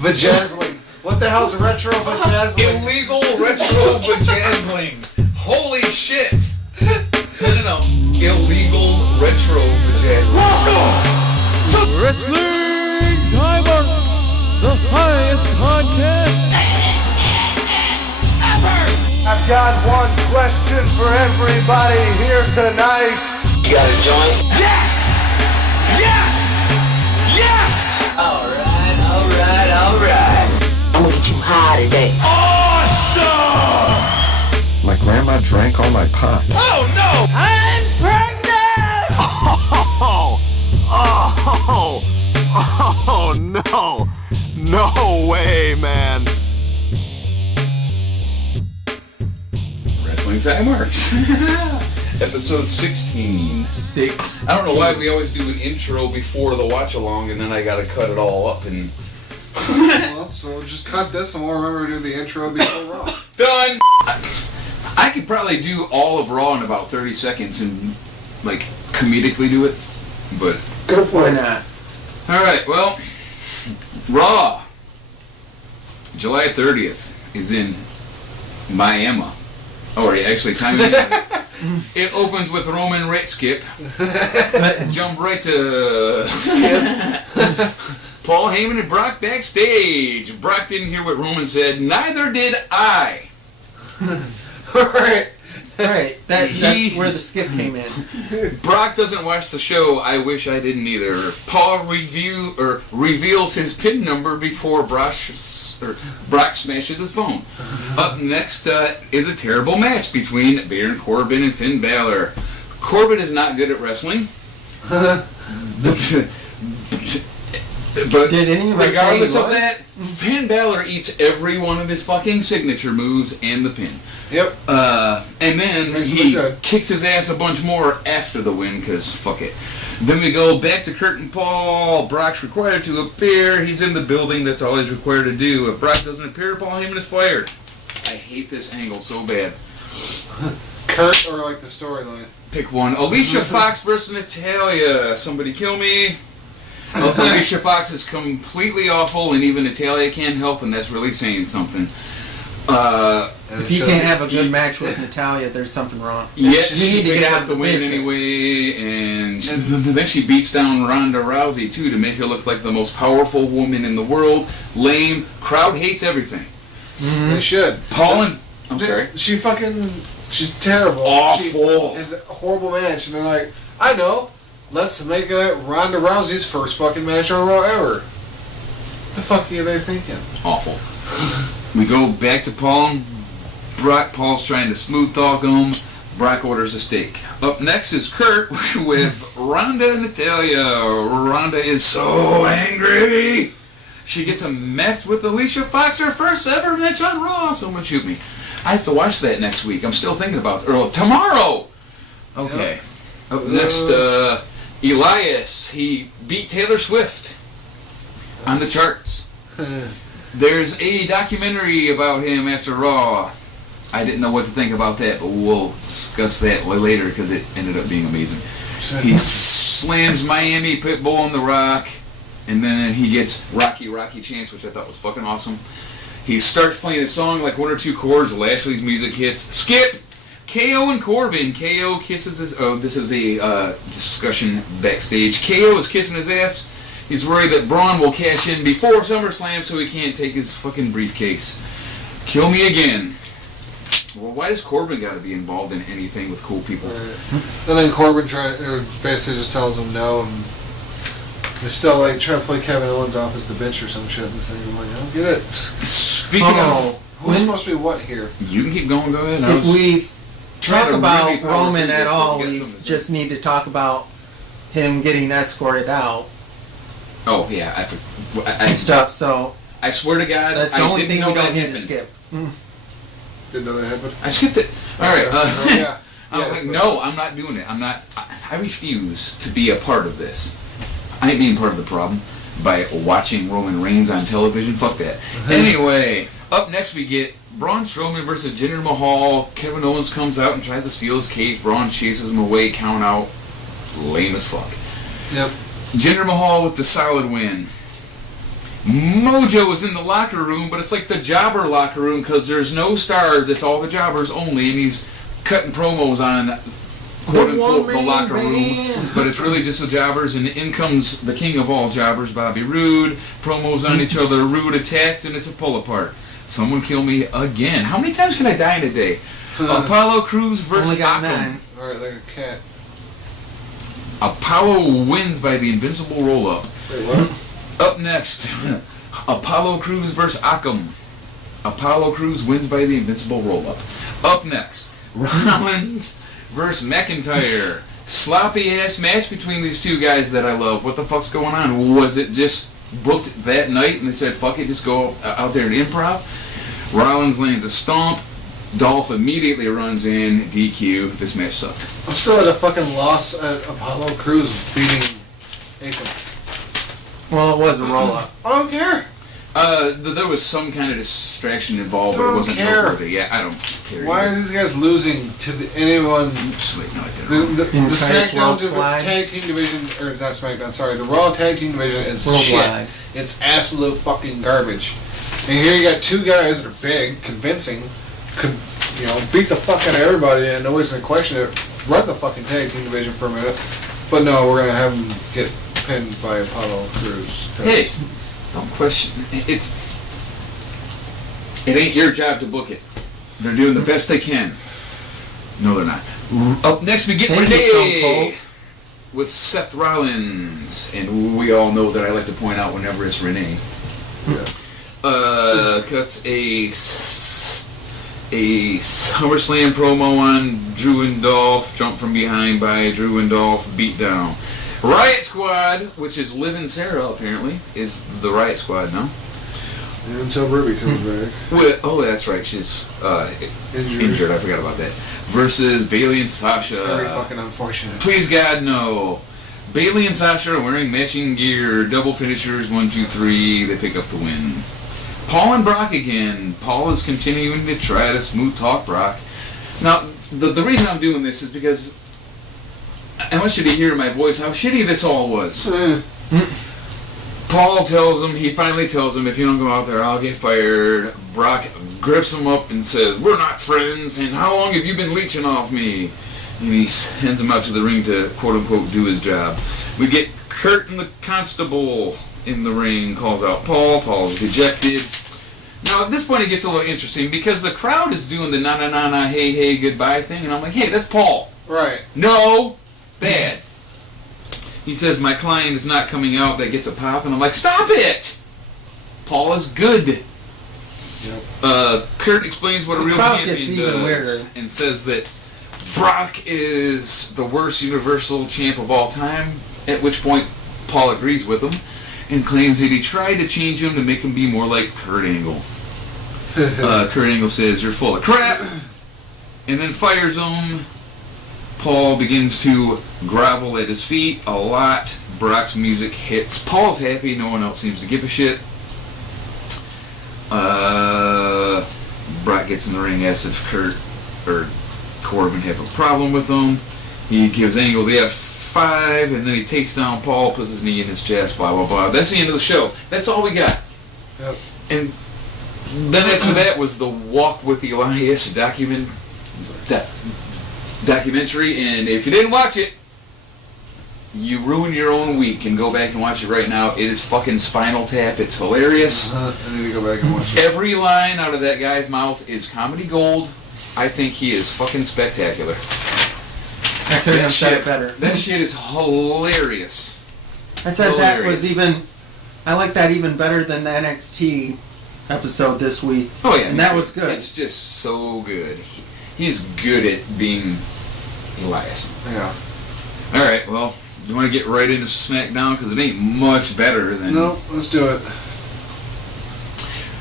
Vajazzling. What the hell's retro vajazzling? Illegal retro vajazzling. Holy shit. No. Illegal retro vajazzling. Welcome to Wrestling's High Marks, the highest podcast ever. I've got one question for everybody here tonight. You got a joint? Yes! Yes! Yes! Alright. I'm gonna get you high today. Awesome! My grandma drank all my pop. Oh no! I'm pregnant! Oh no! No way, man. Wrestling's High Marks. Episode 16. I don't know why we always do an intro before the watch along and then I gotta cut it all up and... Well, so just cut this and we'll remember to do the intro before Raw. Done! I could probably do all of Raw in about 30 seconds and, like, comedically do it, but... Go for it. Not. Alright, well, Raw, July 30th, is in Miami. Oh, actually, time it opens with Roman Skip. Jump right to Skip. Paul Heyman and Brock backstage. Brock didn't hear what Roman said. Neither did I. Right. That's where the skip came in. Brock doesn't watch the show. I wish I didn't either. Paul reveals his PIN number before Brock smashes his phone. Up next is a terrible match between Baron Corbin and Finn Balor. Corbin is not good at wrestling. But Did any of us regardless say he of was? that, Finn Balor eats every one of his fucking signature moves and the pin. Yep. And then he kicks his ass a bunch more after the win, because fuck it. Then we go back to Kurt and Paul. Brock's required to appear. He's in the building. That's all he's required to do. If Brock doesn't appear, Paul Heyman is fired. I hate this angle so bad. Kurt or like the storyline? Pick one. Alicia Fox versus Natalya. Somebody kill me. Alicia Fox is completely awful, and even Natalya can't help, and that's really saying something. If you can't have a good match with Natalya, there's something wrong. Yeah, you she need to picks get out up of the win business. anyway, and then she beats down Ronda Rousey too to make her look like the most powerful woman in the world. Lame. Crowd hates everything. Mm-hmm. They should. Paul and... I'm sorry. She's terrible. Awful. It's a horrible match, and they're like, I know, let's make it Ronda Rousey's first fucking match on Raw ever. What the fuck are they thinking? Awful. We go back to Paul and Brock. Paul's trying to smooth talk him. Brock orders a steak. Up next is Kurt with Ronda and Natalya. Ronda is so angry. She gets a match with Alicia Fox, her first ever match on Raw. Someone shoot me. I have to watch that next week. I'm still thinking about it. Tomorrow! Okay. Yep. Up next, Elias. He beat Taylor Swift on the charts. There's a documentary about him after Raw. I didn't know what to think about that, but we'll discuss that later because it ended up being amazing. He slams Miami Pitbull on the Rock, and then he gets Rocky Chance, which I thought was fucking awesome. He starts playing a song, like one or two chords. Lashley's music hits. Skip! KO and Corbin. KO kisses his... Oh, this is a discussion backstage. KO is kissing his ass. He's worried that Braun will cash in before SummerSlam so he can't take his fucking briefcase. Kill me again. Well, why does Corbin got to be involved in anything with cool people? Right. And then Corbin basically just tells him no, and they still like try to play Kevin Owens off as the bitch or some shit. And I'm like, I don't get it. Speaking of... Who's supposed to be what here? You can keep going, go ahead. If we talk about really Roman at all, to get we some- just need to talk about him getting escorted out Oh, yeah. and stuff, so I swear to God, that's the I only didn't thing know we don't that need to happened. skip. Didn't know that happened. I skipped it. All right. Yeah. I'm like, no, I'm not doing it. I refuse to be a part of this. I ain't being part of the problem by watching Roman Reigns on television. Fuck that. Anyway, up next we get Braun Strowman versus Jinder Mahal. Kevin Owens comes out and tries to steal his case. Braun chases him away, count out. Lame as fuck. Yep. Jinder Mahal with the solid win. Mojo is in the locker room, but it's like the jobber locker room because there's no stars. It's all the jobbers only, and he's cutting promos on quote-unquote the locker room, but it's really just the jobbers, and in comes the king of all jobbers, Bobby Roode. Promos on each other, Roode attacks, and it's a pull-apart. Someone kill me again. How many times can I die in a day? Apollo Crews versus Akam. Alright, like a cat. Apollo wins by the invincible roll-up. Wait, what? Up next, Apollo Crews versus Akam. Apollo Crews wins by the invincible roll-up. Up next, Rollins versus McIntyre. Sloppy-ass match between these two guys that I love. What the fuck's going on? Was it just booked that night and they said, fuck it, just go out there and improv? Rollins lands a stomp. Dolph immediately runs in. DQ. This match sucked. I'm still at a fucking loss at Apollo Crews beating Akam. Well, it was a roll-up. I don't care. There was some kind of distraction involved, but I it don't wasn't care. noteworthy. Yeah, I don't care. Why are these guys losing to anyone? Oops, wait, no, I didn't. The SmackDown slide. Tag Team Division, or not SmackDown, sorry, the Raw Tag Team Division is Worldwide. shit. It's absolute fucking garbage. And here you got two guys that are big, convincing, could, beat the fuck out of everybody, and nobody's gonna question it. Run the fucking Tag Team Division for a minute. But no, we're gonna have them get pinned by Apollo Crews. Hey, don't question. It ain't your job to book it. They're doing the best they can. No, they're not. Up next, we get Thank you, Stone Renee Cold. with Seth Rollins, and we all know that I like to point out whenever it's Renee. Yeah. Cuts a SummerSlam promo on Drew and Dolph. Jump from behind by Drew and Dolph. Beat down. Riot Squad, which is Liv and Sarah apparently, is the Riot Squad now. Until Ruby comes back. Oh, that's right. She's injured. I forgot about that. Versus Bayley and Sasha. It's very fucking unfortunate. Please God, no. Bayley and Sasha are wearing matching gear. Double finishers. 1, 2, 3. They pick up the win. Paul and Brock again. Paul is continuing to try to smooth talk Brock. Now, the reason I'm doing this is because I want you to hear in my voice how shitty this all was. Paul finally tells him, if you don't go out there, I'll get fired. Brock grips him up and says, we're not friends, and how long have you been leeching off me? And he sends him out to the ring to, quote-unquote, do his job. We get Kurt and the Constable in the ring, calls out Paul. Paul's dejected. Now, at this point, it gets a little interesting, because the crowd is doing the na-na-na-na, hey, goodbye thing, and I'm like, hey, that's Paul. Right. No, bad. He says, my client is not coming out, that gets a pop, and I'm like, stop it! Paul is good. Yep. Kurt explains what a real crowd champion gets does, even weirder. and says that Brock is the worst Universal champ of all time, at which point Paul agrees with him, and claims that he tried to change him to make him be more like Kurt Angle. Kurt Angle says, you're full of crap, and then fires him. Paul begins to grovel at his feet a lot. Brock's music hits. Paul's happy. No one else seems to give a shit. Brock gets in the ring, asks if Kurt or Corbin have a problem with him. He gives Angle the F5, and then he takes down Paul, puts his knee in his chest, blah, blah, blah. That's the end of the show. That's all we got. Yep. And then after that was the Walk with Elias documentary, and if you didn't watch it, you ruined your own week, and go back and watch it right now. It is fucking Spinal Tap. It's hilarious. I need to go back and watch it. Every line out of that guy's mouth is comedy gold. I think he is fucking spectacular. I couldn't have said it better. That shit is hilarious. I said that was Hilarious. I like that even better than the NXT episode this week. Oh yeah, And that was good. It's just so good. He's good at being Elias. Yeah. All right, well, you want to get right into Smackdown because it ain't much better than. No, let's do it.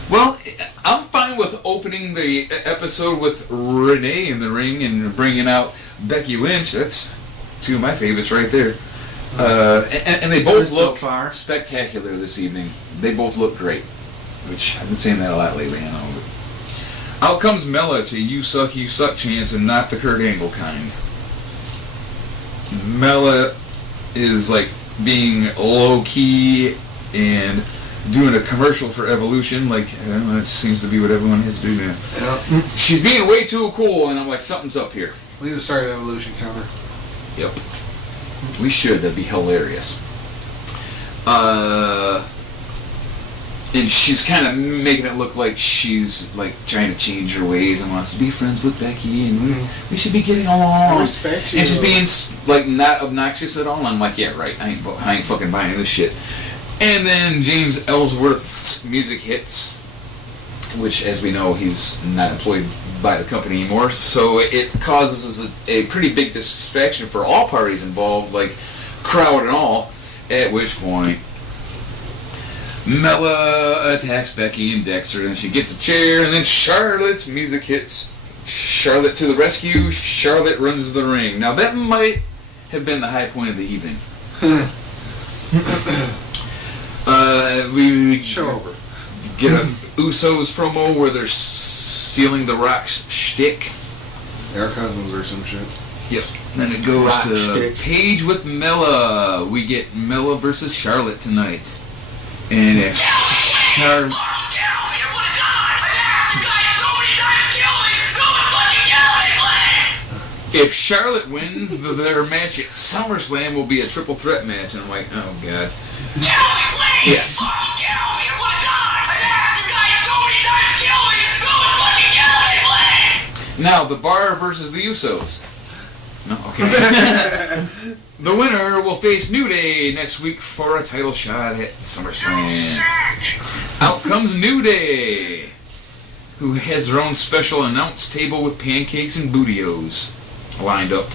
Well, I'm fine with opening the episode with Renee in the ring and bringing out Becky Lynch. That's two of my favorites right there. And they both Good so look far. spectacular this evening. They both look great, which I've been saying that a lot lately, I know. But out comes Mella to you suck chance, and not the Kurt Angle kind. Mella is like being low key and doing a commercial for Evolution. Like, I don't know, that seems to be what everyone has to do now. Yeah. She's being way too cool, and I'm like, something's up here. We need to start an Evolution cover. Yep. We should. That'd be hilarious. And she's kind of making it look like she's like trying to change her ways and wants to be friends with Becky, and we should be getting along. I respect you. And she's being like not obnoxious at all. And I'm like, yeah, right. I ain't fucking buying this shit. And then James Ellsworth's music hits, which, as we know, he's not employed by the company anymore. So it causes a pretty big distraction for all parties involved, like crowd and all. At which point, Mella attacks Becky and Dexter, and she gets a chair, and then Charlotte's music hits. Charlotte to the rescue. Charlotte runs the ring. Now that might have been the high point of the evening. We Show over. get a Usos promo where they're stealing the Rock's shtick. Our cousins or some shit. Yep. Then it goes Rock to shtick. Paige with Mella. We get Mella versus Charlotte tonight. And if Charlotte... If Charlotte wins, their match at SummerSlam will be a triple threat match. And I'm like, oh god. Tell me, please! Yes. Fucking tell me! I'm gonna die! I've asked you guys so many times to kill me! No one's fucking killing me, please! Now, the Bar versus the Usos. No? Okay. The winner will face New Day next week for a title shot at SummerSlam. Out comes New Day, who has their own special announce table with pancakes and bootios lined up.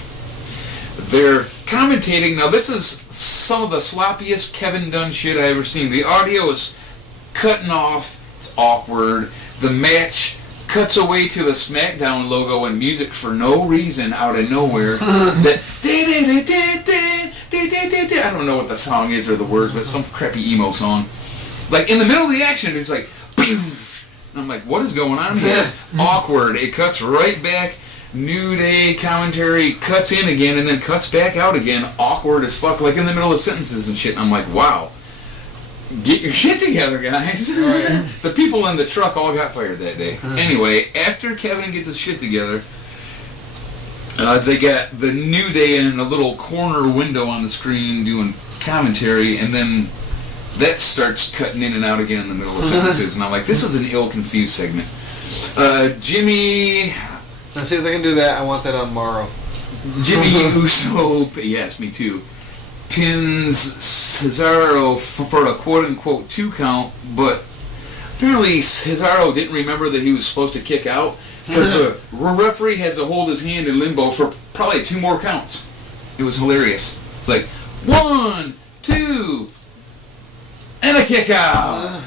They're commentating. Now, this is some of the sloppiest Kevin Dunn shit I ever seen. The audio is cutting off. It's awkward. The match cuts away to the Smackdown logo and music for no reason out of nowhere. That I don't know what the song is or the words, but it's some crappy emo song. Like in the middle of the action, it's like, and I'm like, what is going on here? Awkward. It cuts right back. New Day commentary cuts in again and then cuts back out again. Awkward as fuck, like in the middle of sentences and shit. And I'm like, wow. Get your shit together, guys. The people in the truck all got fired that day. Anyway, after Kevin gets his shit together, they got the New Day in a little corner window on the screen doing commentary, and then that starts cutting in and out again in the middle of sentences. And I'm like, this is an ill-conceived segment. Jimmy... Now see if they can do that. I want that on Morrow. Jimmy Uso... Yes, me too. Pins Cesaro for a quote-unquote 2 count, but apparently Cesaro didn't remember that he was supposed to kick out because the referee has to hold his hand in limbo for probably 2 more counts. It was hilarious. It's like 1, 2, and a kick out.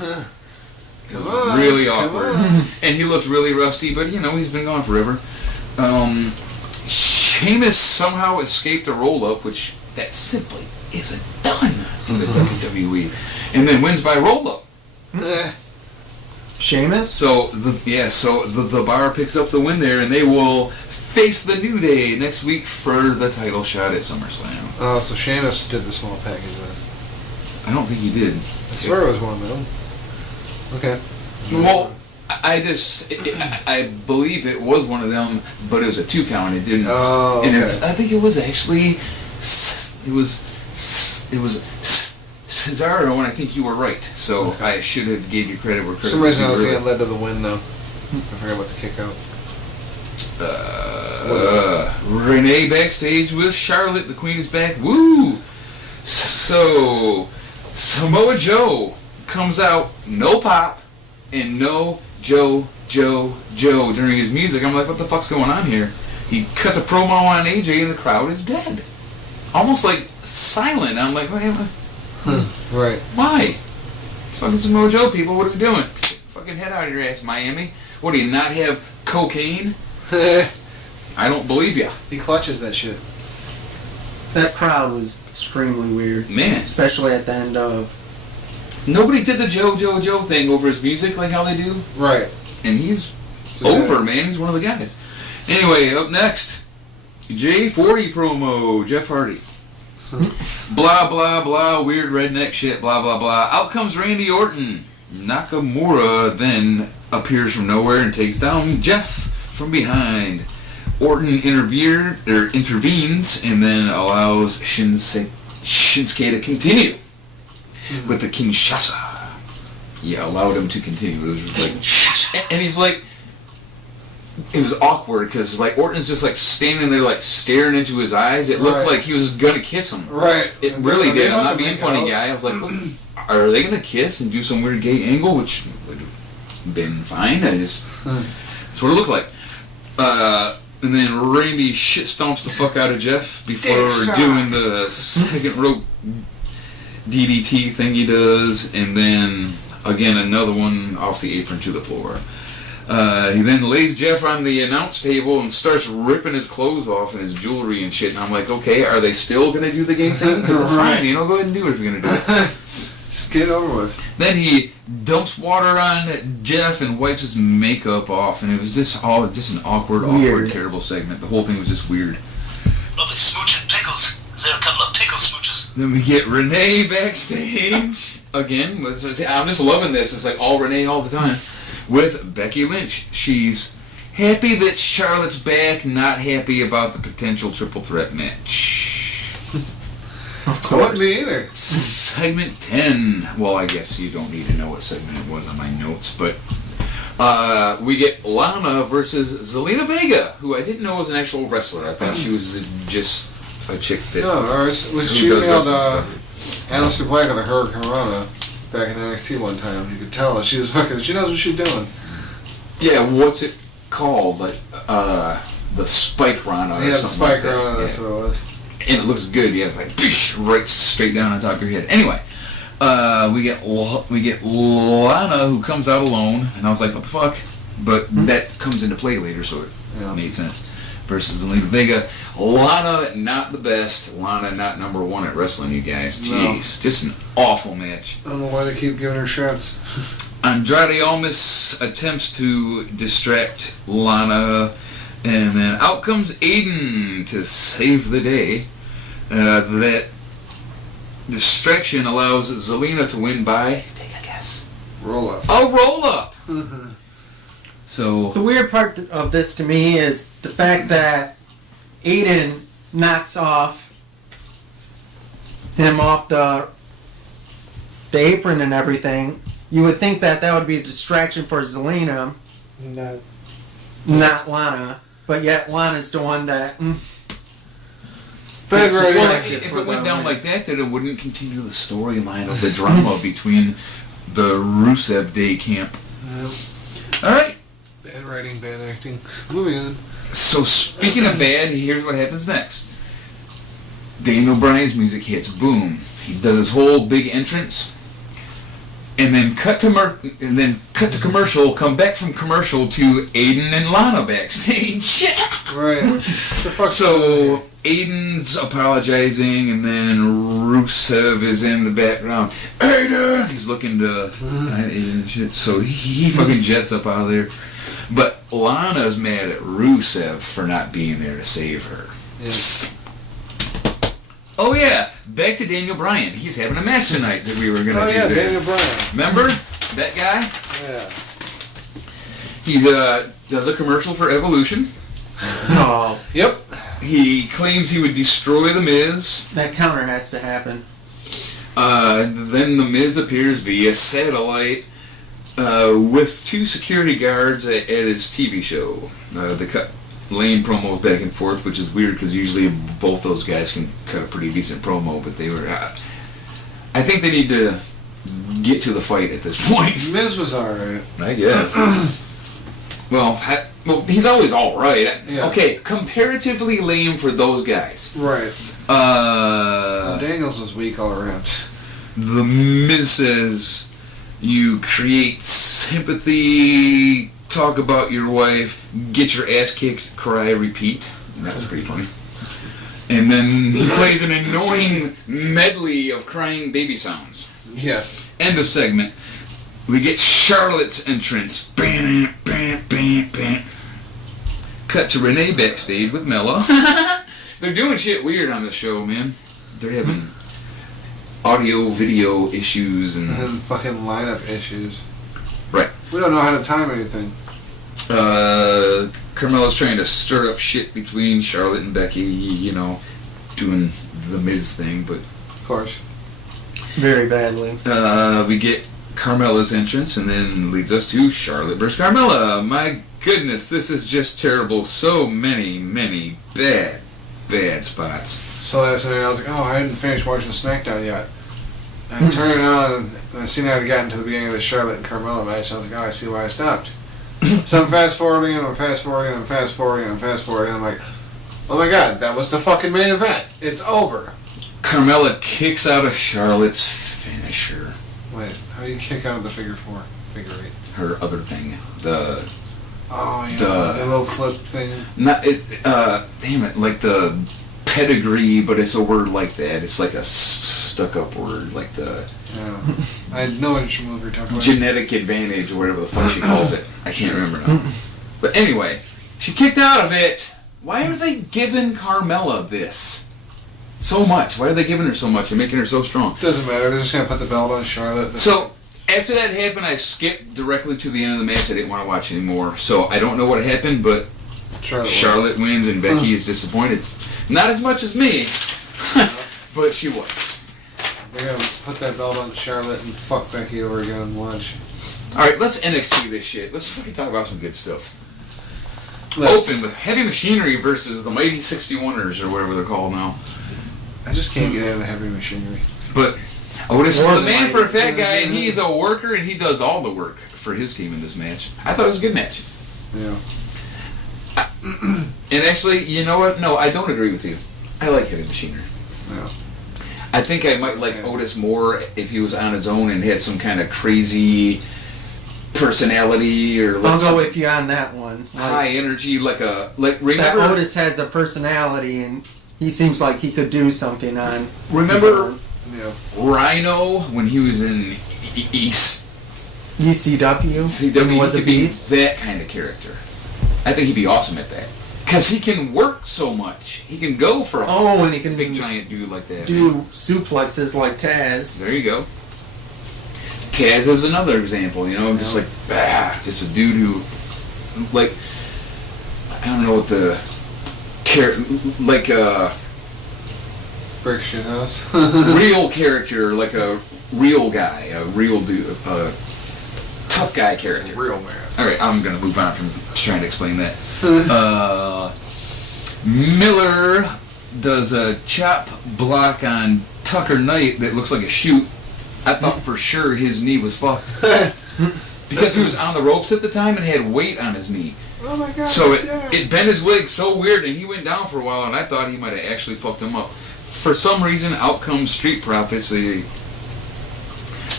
It was really awkward, and he looked really rusty. But you know, he's been gone forever. Sheamus somehow escaped a roll-up, which that simply isn't done in the WWE, and then wins by roll-up. Sheamus? So the Bar picks up the win there, and they will face the New Day next week for the title shot at SummerSlam. Oh, so Sheamus did the small package then. I don't think he did. I swear it was one of them. Okay. Well, I believe it was one of them, but it was a 2 count. It didn't. Oh, okay. And I think it was actually it was Cesaro, and I think you were right. So okay. I should have gave you credit where credit. For some reason I was due, thinking it led to the win though. I forgot about the kick out. Renee backstage with Charlotte. The Queen is back. Woo! So Samoa Joe comes out, no pop, and no Joe during his music. I'm like, what the fuck's going on here? He cut the promo on AJ and the crowd is dead. Almost like silent. I'm like, wait, Right. why? It's fucking Samoa Joe, people. What are we doing? Fucking head out of your ass, Miami. What, do you not have cocaine? I don't believe ya. He clutches that shit. That crowd was extremely weird. Man. Especially at the end of... Nobody did the Joe thing over his music like how they do. Right. And he's So over, man. He's one of the guys. Anyway, up next, J40 promo, Jeff Hardy. Blah, blah, blah, weird redneck shit, blah, blah, blah. Out comes Randy Orton. Nakamura then appears from nowhere and takes down Jeff from behind. Orton intervenes and then allows Shinsuke to continue with the Kinshasa. Yeah, allowed him to continue. It was like, and he's like, it was awkward because like Orton's just like standing there like staring into his eyes. It looked like he was gonna kiss him. Right. It really did. I'm not being funny, guy. I was like, are they gonna kiss and do some weird gay angle, which would have been fine. That's what it looked like. And then Randy shit stomps the fuck out of Jeff before doing the second rope DDT thing he does, and then again another one off the apron to the floor. He then lays Jeff on the announce table and starts ripping his clothes off and his jewelry and shit. And I'm like, okay, are they still gonna do the gay thing? It's fine, go ahead and do it if you're gonna do it. Just get over with. Then he dumps water on Jeff and wipes his makeup off, and it was just an awkward, terrible segment. The whole thing was just weird. Lovely smooching pickles. Is there a couple of pickle smooches? Then we get Renee backstage again. I'm just loving this. It's like all Renee all the time with Becky Lynch. She's happy that Charlotte's back, not happy about the potential triple threat match. Of I wouldn't be either. Segment 10. Well, I guess you don't need to know what segment it was on my notes, but we get Lana versus Zelina Vega, who I didn't know was an actual wrestler. I thought she was just a chick that was she nailed Aleister Black on the Hurricane Rana back in NXT one time. You could tell she was fucking. She knows what she's doing. Yeah, what's it called? Like the Spike Rana or something. Yeah, the Spike like Rana. That's what it was. And it looks good. Yeah, it's like right straight down on top of your head. Anyway, we get Lana, who comes out alone, and I was like, what the fuck? But that comes into play later, so it made sense. Versus Zelina Vega. Lana, not the best. Lana, not number one at wrestling, you guys. Jeez. Just an awful match. I don't know why they keep giving her shots. Andrade Almas attempts to distract Lana, and then out comes Aiden to save the day. That distraction allows Zelina to win by, take a guess, Roll up. a roll up. So the weird part of this to me is the fact that Aiden knocks him off the apron and everything. You would think that would be a distraction for Zelina, not Lana. But yet Lana's the one that. Well, if it went down like that, then it wouldn't continue the storyline of the drama between the Rusev Day camp. All right. Bad writing, bad acting. Moving on. So speaking of bad, here's what happens next. Daniel Bryan's music hits. Boom. He does his whole big entrance, and then cut to commercial. Come back from commercial to Aiden and Lana backstage. Right. So Aiden's apologizing, and then Rusev is in the background. Aiden! He's looking to Aiden and shit. So he fucking jets up out of there. But Lana's mad at Rusev for not being there to save her. Yeah. Oh yeah, back to Daniel Bryan. He's having a match tonight that we were going to do there. Daniel Bryan. Remember that guy? Yeah. He does a commercial for Evolution. Oh. Yep. He claims he would destroy The Miz. That counter has to happen. Then The Miz appears via satellite with two security guards at his TV show. They cut lame promos back and forth, which is weird because usually both those guys can cut a pretty decent promo, but they were... I think they need to get to the fight at this point. Miz was alright. I guess. Well, he's always alright. Yeah. Okay, comparatively lame for those guys. Right. Daniels was weak all around. The Miz says, you create sympathy, talk about your wife, get your ass kicked, cry, repeat. And that was pretty funny. And then he plays an annoying medley of crying baby sounds. Yes. End of segment. We get Charlotte's entrance. Bam, bam, bam, bam. Cut to Renee backstage with Mella. They're doing shit weird on this show, man. they're having audio, video issues and fucking lineup issues. Right. We don't know how to time anything. Carmella's trying to stir up shit between Charlotte and Becky, you know, doing the Miz thing, but Of course. Very badly. we get Carmella's entrance and then leads us to Charlotte versus Carmella. My goodness, this is just terrible. So many bad spots. So last night I was like, oh, I hadn't finished watching Smackdown yet. And I turned it on and I seen I had gotten to the beginning of the Charlotte and Carmella match. And I was like, oh, I see why I stopped. So I'm fast forwarding and I'm fast forwarding and I'm fast forwarding and I'm fast forwarding and I'm like, oh my god, that was the fucking main event. It's over. Carmella kicks out of Charlotte's finisher. Wait, how do you kick out of the figure 4? Figure 8? Her other thing. Oh yeah, the little flip thing. Not it. Damn it! Like the pedigree, but it's a word like that. It's like a stuck-up word, like the Yeah. I know what move you're talking about. genetic advantage or whatever the fuck she calls it. I can't remember now. But anyway, she kicked out of it. Why are they giving Carmella this so much? Why are they giving her so much and making her so strong? Doesn't matter. They're just gonna put the belt on Charlotte. So after that happened, I skipped directly to the end of the match. I didn't want to watch anymore. So I don't know what happened, but Charlotte wins and Becky is disappointed. Not as much as me, but she was. They're gonna put that belt on Charlotte and fuck Becky over again and watch. Alright, let's NXT this shit. Let's fucking talk about some good stuff. Let's- Open with Heavy Machinery versus the Mighty 61ers or whatever they're called now. I just can't get into heavy machinery. But Otis is Or the the man for a Mighty. fat guy, and he's a worker, and he does all the work for his team in this match. I thought it was a good match. Yeah. And actually, you know what? No, I don't agree with you. I like Heavy Machinery. Yeah. I think I might like Otis more if he was on his own and had some kind of crazy personality or like I'll go some with you on that one. high energy, like That remember Otis has a personality and he seems like he could do something on his remember own. Yeah. Rhino when he was in East ECW? CW? He was he a could be beast. that kind of character. I think he'd be awesome at that because he can work so much. He can go for a Oh, and he can big giant dude like that. do man. suplexes like Taz. There you go. Taz is another example, you know, just like, just a dude who, like, I don't know what the, like a Brick shit house. real character, like a real guy, a real dude, a tough guy character. Real man. Alright, I'm gonna move on from trying to explain that. Miller does a chop block on Tucker Knight that looks like a shoot. I thought for sure his knee was fucked. Because he was on the ropes at the time and had weight on his knee. Oh my god. So it bent his leg so weird and he went down for a while and I thought he might have actually fucked him up. For some reason, out comes Street Profits. They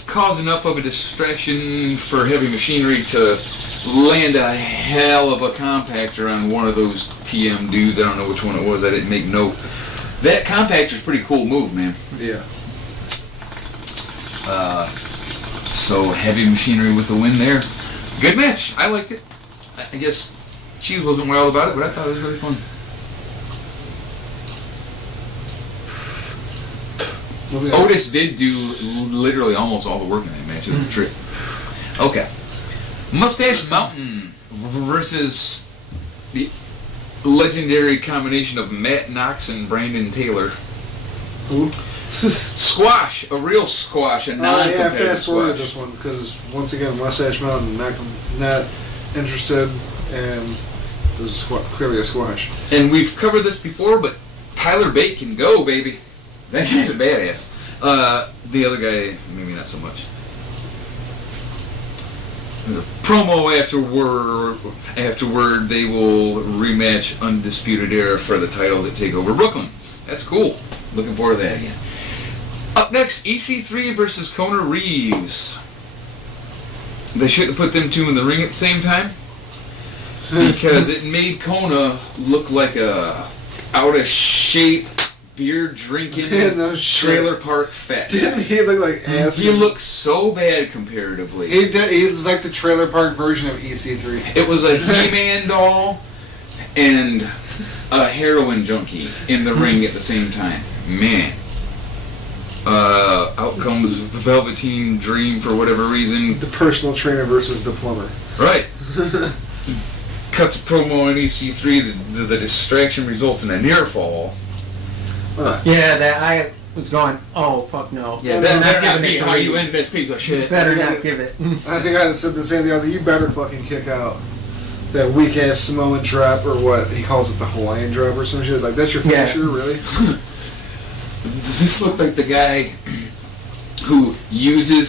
cause enough of a distraction for Heavy Machinery to land a hell of a compactor on one of those TM dudes. I don't know which one it was. I didn't make note. That compactor's a pretty cool move, man. Yeah. So Heavy Machinery with the win there. Good match. I liked it. I guess Cheez wasn't wild about it, but I thought it was really fun. Otis did do literally almost all the work in that match. It was a trip. Okay. Mustache Mountain versus the legendary combination of Matt Knox and Brandon Taylor. Who? Squash, a real squash, a Yeah, non-competitive fast forward squash. this one because once again, Mustache Mountain not interested, and it was clearly a squash. And we've covered this before, but Tyler Bate can go, baby. That guy's a badass. The other guy, maybe not so much. The promo afterward, they will rematch Undisputed Era for the titles at TakeOver Brooklyn. That's cool. Looking forward to that again. Up next, EC3 versus Kona Reeves. They shouldn't have put them two in the ring at the same time because it made Kona look like a out of shape, beer drinking, Yeah, no shit. trailer park fat. Didn't he look like ass? He looked so bad comparatively. He did. He was like the trailer park version of EC3. It was a He-Man doll and a heroin junkie in the ring at the same time. Man, Out comes Velveteen Dream for whatever reason. The personal trainer versus the plumber. Right. Cuts a promo on EC3. The distraction results in a near fall. Yeah, that I was going, oh, fuck no. Yeah, They're that better not giving be it to how you Reeves. end this piece of shit. Better not give it. I think I said the same thing. I was like, you better fucking kick out that weak ass Samoan drop, or what he calls it, the Hawaiian drop or some shit. Like, that's your Yeah. finisher, really? This looked like the guy who uses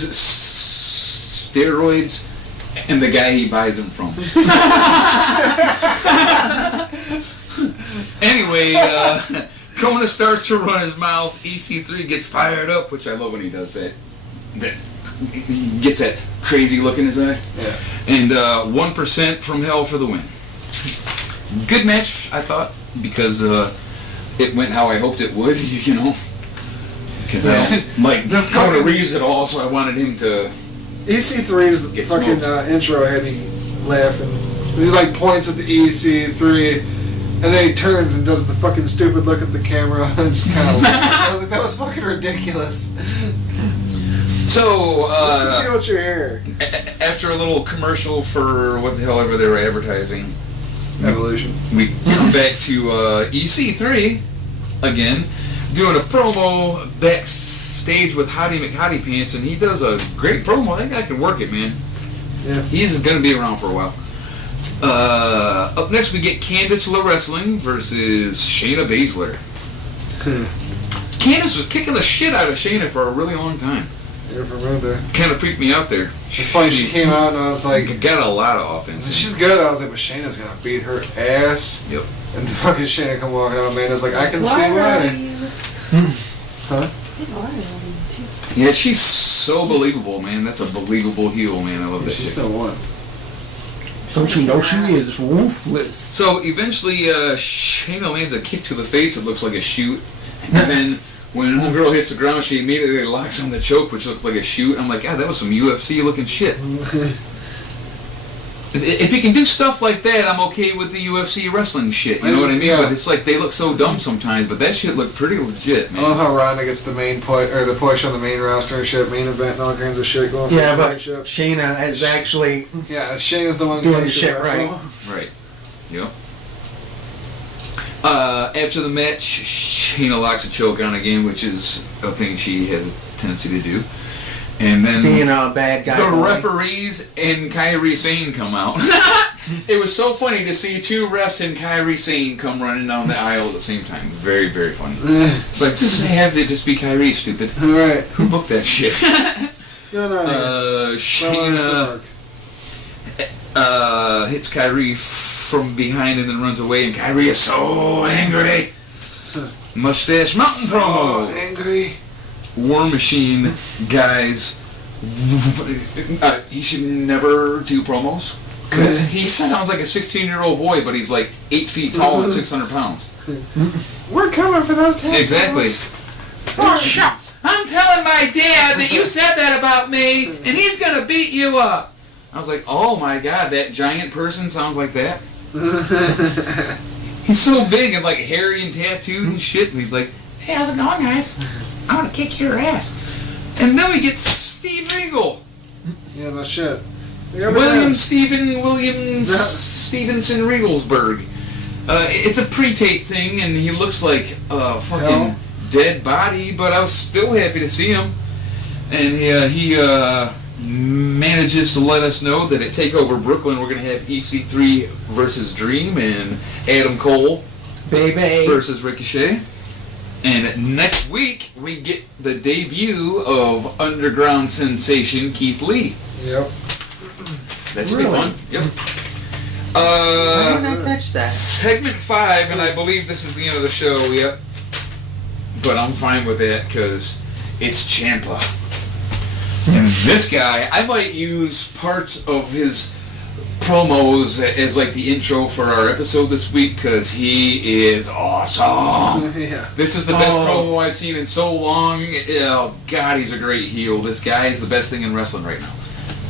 steroids and the guy he buys them from. Anyway, Kona starts to run his mouth. EC3 gets fired up, which I love when he does that. He gets that crazy look in his eye. Yeah. And 1% from hell for the win. Good match, I thought, because it went how I hoped it would, you know. Because I don't like The Kona fucking- Reeves at all, so I wanted him to. EC3's Get fucking smoked. intro had me laughing. He like points at the EC3, and then he turns and does the fucking stupid look at the camera. And just kind of I was like, that was fucking ridiculous. So, What's the deal with your hair? after a little commercial for what the hell ever they were advertising, Evolution. we come back to EC3 again, doing a promo backstage with Hottie McHottie Pants, and he does a great promo. I think I can work it, man. Yeah. He's going to be around for a while. Up next, we get Candice LeRae Wrestling versus Shayna Baszler. Candice was kicking the shit out of Shayna for a really long time. You're from around there. Kind of freaked me out there. It's funny, she came out and I was like, Got a lot of offense. she's good. I was like, but Shayna's gonna beat her ass. Yep. And fucking Shayna come walking out, man. It's like, I can see why. Huh? Yeah, she's so believable, man. That's a believable heel, man. I love that She shit. still won. Don't you know she is ruthless? So eventually, Shayna lands a kick to the face. It looks like a shoot. And then when the girl hits the ground, she immediately locks on the choke, which looks like a shoot. I'm like, God, that was some UFC looking shit. If you can do stuff like that, I'm okay with the UFC wrestling shit. You know what I mean? Yeah. But it's like they look so dumb sometimes. But that shit looked pretty legit, I man. love how Ronda gets the main push, or the push on the main roster and shit, main event and all kinds of shit going for Yeah, the but championship. Shayna is actually Yeah, Shayna's the one doing who the shit right. Right. Yep. After the match, Shayna locks a choke on again, which is a thing she has a tendency to do. And then Being a bad guy. the boy. referees and Kairi Sane come out. It was so funny to see two refs and Kairi Sane come running down the aisle at the same time. Very, very funny. It's like, just have it just be Kairi, stupid. Alright, Who booked that shit? what's going on here? Shayna hits Kyrie from behind and then runs away, and Kyrie is so angry. Mustache Mountain So promo. angry. War Machine guys. He should never do promos because he sounds like a 16-year-old boy, but he's like 8 feet tall and 600 pounds. We're coming for those tables. Exactly. Oh, shucks! I'm telling my dad that you said that about me, and he's gonna beat you up. I was like, oh my God, that giant person sounds like that. He's so big and like hairy and tattooed and shit, and he's like, hey, how's it going, guys? I want to kick your ass. And then we get Steve Regal. Yeah, no shit. William Stevenson Regalsburg. It's a pre-tape thing, and he looks like a fucking Hell. dead body, but I was still happy to see him. And he manages to let us know that at TakeOver Brooklyn, we're going to have EC3 versus Dream and Adam Cole Baby. versus Ricochet. And next week, we get the debut of underground sensation Keith Lee. Yep. That should Really? be fun. Yep. Why didn't I catch that? Segment 5, and I believe this is the end of the show, yep. But I'm fine with that, because it's Ciampa. And this guy, I might use parts of his promos as like the intro for our episode this week, because he is awesome. Yeah. This is the best Oh. promo I've seen in so long. Oh, God, he's a great heel. This guy is the best thing in wrestling right now.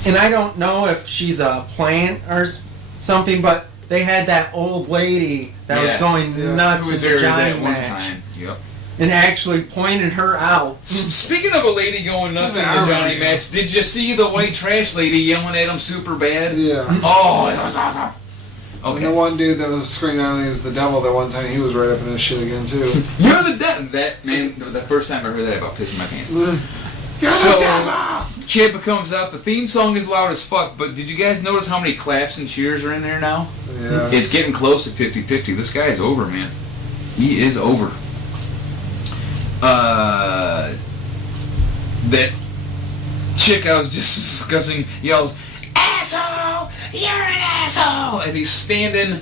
And I don't know if she's a plant or something, but they had that old lady that was Yeah. going Yeah. nuts Who was in there the that giant one match. time. Yep. and actually pointed her out. Speaking of a lady going nuts in the Yeah. Johnny match, did you see the white trash lady yelling at him super bad? Yeah. Oh, that was awesome. And Okay. the one dude that was screaming out as the devil that one time, he was right up in his shit again, too. You're the devil. That, man, the first time I heard that, about pissing my pants. You're So, the devil! Ciampa comes out. The theme song is loud as fuck, but did you guys notice how many claps and cheers are in there now? Yeah. It's getting close to 50-50. This guy is over, man. He is over. That chick I was just discussing yells, "Asshole! You're an asshole!" And he's standing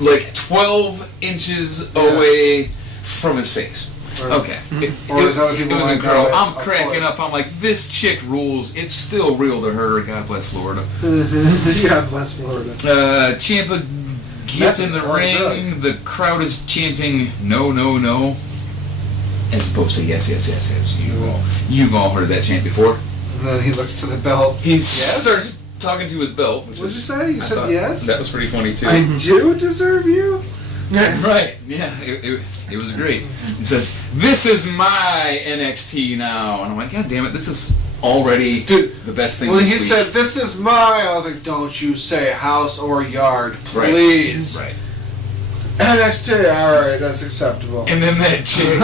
like 12 inches away from his face. Right. Okay. It Or as other it people was might incredible. call it, I'm a cracking foot. up. I'm like, this chick rules. It's still real to her. God bless Florida. God bless Florida. Ciampa gets That's in the a hard ring. The crowd is chanting, "No, no, no," as opposed to "Yes, yes, yes, yes." You've all heard that chant before. And then he looks to the belt. He Yes? starts talking to his belt. Which What'd you was- say? You I said thought yes? That was pretty funny too. I do deserve you? Right? Yeah, it was great. He says, "This is my NXT now," and I'm like, "God damn it, this is already the best thing." When this he week." said, "This is my," I was like, "Don't you say house or yard, please." Right. NXT, alright, that's acceptable. And then that chick,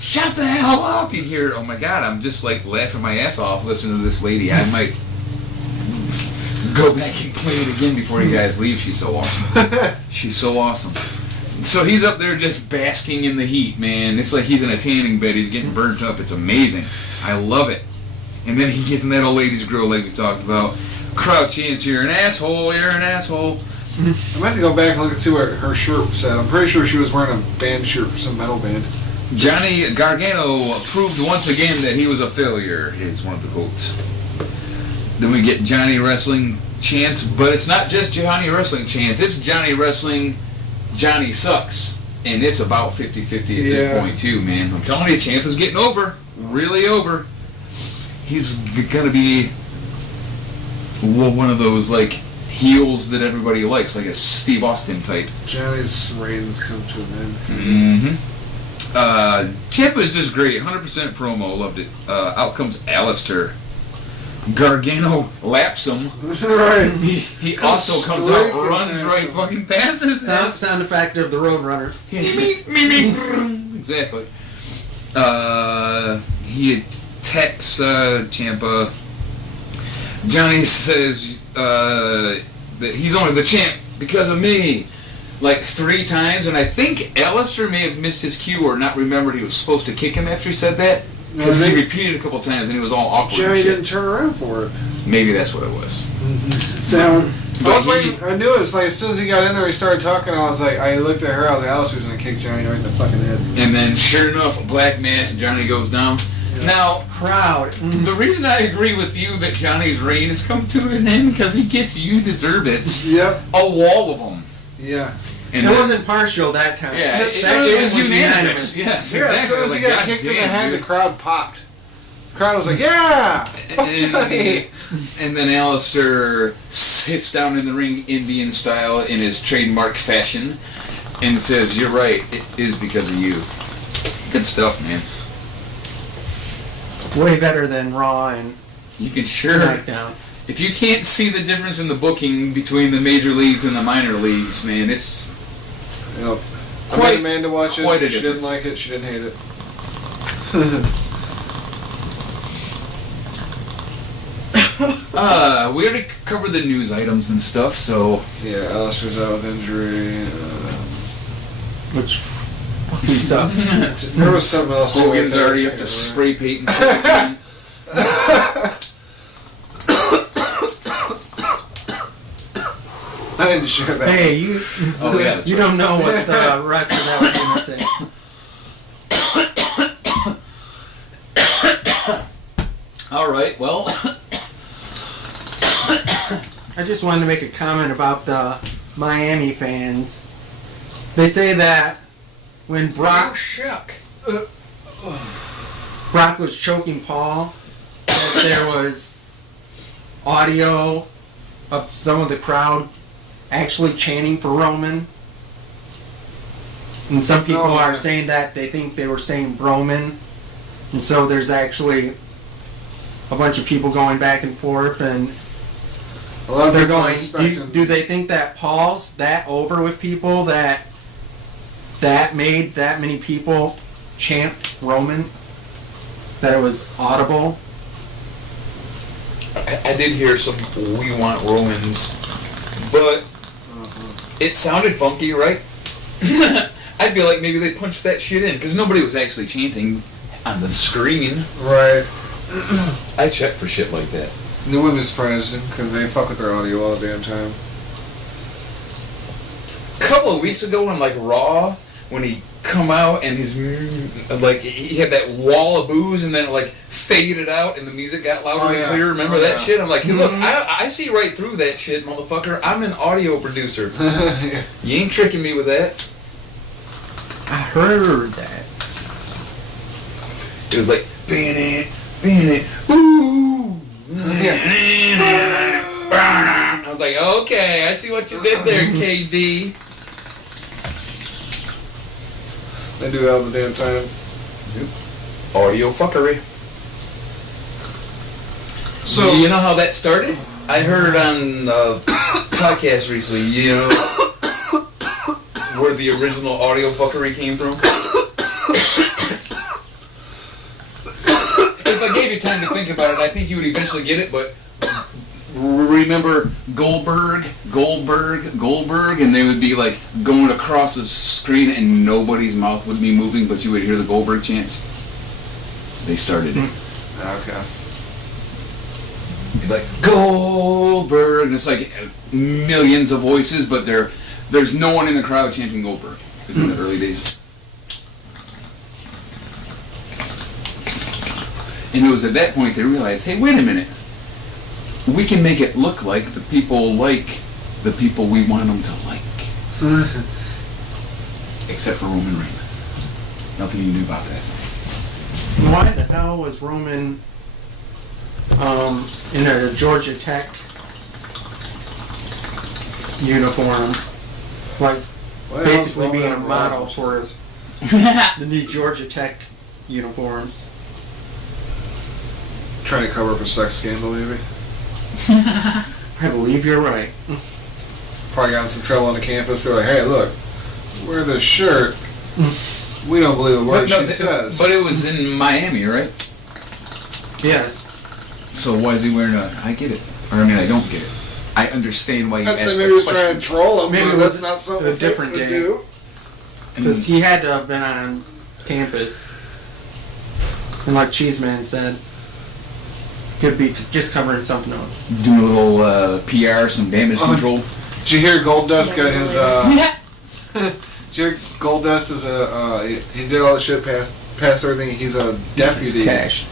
shut the hell up! You hear, oh my god, I'm just like laughing my ass off listening to this lady. I might go back and play it again before you guys leave. She's so awesome. She's so awesome. So he's up there just basking in the heat, man. It's like he's in a tanning bed. He's getting burnt up. It's amazing. I love it. And then he gets in that old lady's grill like we talked about. Crowd chants, "You're an asshole, you're an asshole." I meant to go back and look and see what her shirt said. I'm pretty sure she was wearing a band shirt for some metal band. Johnny Gargano proved once again that he was a failure, is one of the quotes. Then we get Johnny Wrestling chants, but it's not just Johnny Wrestling chants, it's Johnny Wrestling, Johnny sucks. And it's about 50-50 at this point too, man. I'm telling you, Ciampa's getting over. Really over. He's gonna be one of those, like, heels that everybody likes, like a Steve Austin type. Johnny's reigns come to an end. Mm-hmm. Ciampa is just great. 100% promo. Loved it. Out comes Alistair. Gargano laps him. Right. He also comes out, runs right fucking past his head. Sound effect of the Roadrunner. Exactly. He attacks Ciampa. Johnny says that he's only the champ because of me, like 3 times, and I think Alistair may have missed his cue or not remembered he was supposed to kick him after he said that, because he repeated a couple times and he was all awkward. Johnny and shit. didn't turn around for it. Maybe that's what it was. So, But I knew it was like, as soon as he got in there, he started talking, I was like, I looked at her, I was like, Alistair's gonna kick Johnny right in the fucking head. And then, sure enough, a black mass and Johnny goes down. Now, Crowd. the reason I agree with you that Johnny's reign has come to an end because he gets "You deserve it." Yep. A wall of them. Yeah. And It that- wasn't partial that time. Yeah, That it game was unanimous. Yes, Yeah, exactly. as soon as he Like, got God kicked in the damn, head, dude. the crowd popped. The crowd was like, yeah! Fuck Johnny! And then Alistair sits down in the ring Indian style in his trademark fashion and says, "You're right, it is because of you." Good stuff, man. Way better than Raw and You can sure... SmackDown. If you can't see the difference in the booking between the major leagues and the minor leagues, man, it's... Yep. I Quite- made Amanda watch it. quite a She didn't difference. like it. She didn't hate it. We already covered the news items and stuff, so... Yeah, Alistair's out with injury. Which fucking sucks. There was something else too. Hogan's I already can't up to remember. spray painting. I didn't share that. Hey, you Oh, yeah, that's you right. don't know what the rest of that was going to say. Alright, well... I just wanted to make a comment about the Miami fans. They say that when Brock was choking Paul, that there was audio of some of the crowd actually chanting for Roman. And some people Oh, are yeah. saying that they think they were saying Roman. And so there's actually a bunch of people going back and forth, and A lot of they're people are going, expecting. do they think that Paul's that over with people that made that many people chant Roman? That it was audible? I did hear some "We Want Romans," but it sounded funky, right? I feel like maybe they punched that shit in because nobody was actually chanting on the screen. Right. I check for shit like that. The women's president, because they fuck with their audio all the damn time. A couple of weeks ago on like Raw, when he come out and his like he had that wall of booze and then it like faded out and the music got louder Oh, and yeah. clearer. Remember Oh, that yeah. shit? I'm like, hey, look, I see right through that shit, motherfucker. I'm an audio producer. Yeah. You ain't tricking me with that. I heard that. It was like, ooh. I was like, okay, I see what you did there, KD. They do that all the damn time. Audio fuckery. So You know how that started? I heard on the podcast recently, you know, where the original audio fuckery came from? If I gave you time to think about it, I think you would eventually get it, but remember Goldberg, and they would be like going across the screen and nobody's mouth would be moving, but you would hear the Goldberg chants? They started it. okay. You'd be like, Goldberg, and it's like millions of voices, but there's no one in the crowd chanting Goldberg. It was in the early days. And it was at that point they realized, hey, wait a minute. We can make it look like the people like the people we want them to like. Except for Roman Reigns. Nothing you can do about that. Why the hell was Roman in a Georgia Tech uniform? Like, Well, basically Roman being a and model Rollins. for the new Georgia Tech uniforms. Trying to cover up a sex scandal, maybe. I believe you're right. Probably got in some trouble on the campus. They're like, hey, look, wear this shirt. We don't believe a word she says. But it was in Miami, right? Yes. So why is he wearing a... I get it. Or I mean, I don't get it. I understand why you I'd asked say the maybe he was question. trying to troll him. Maybe Maybe it that's was not something a different Facebook would day. do. Because he had to have been on campus. And like Cheez Man said, could be just covering something up. Doing a little PR, some damage control. Did you hear Goldust got his, did you hear Goldust is he did all the shit past everything. He's a deputy Cash.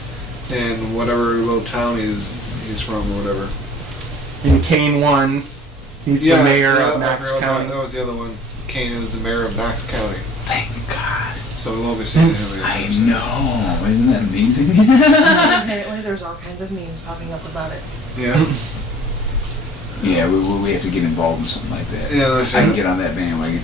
in whatever little town he's from or whatever. In Kane 1, he's the mayor of Knox County. That was the other one. Kane is the mayor of Knox County. Thank God. So we won't be seeing him. I know. Isn't that amazing? Apparently, there's all kinds of memes popping up about it. Yeah. Yeah, we have to get involved in something like that. Yeah, no I shit. can get on that bandwagon.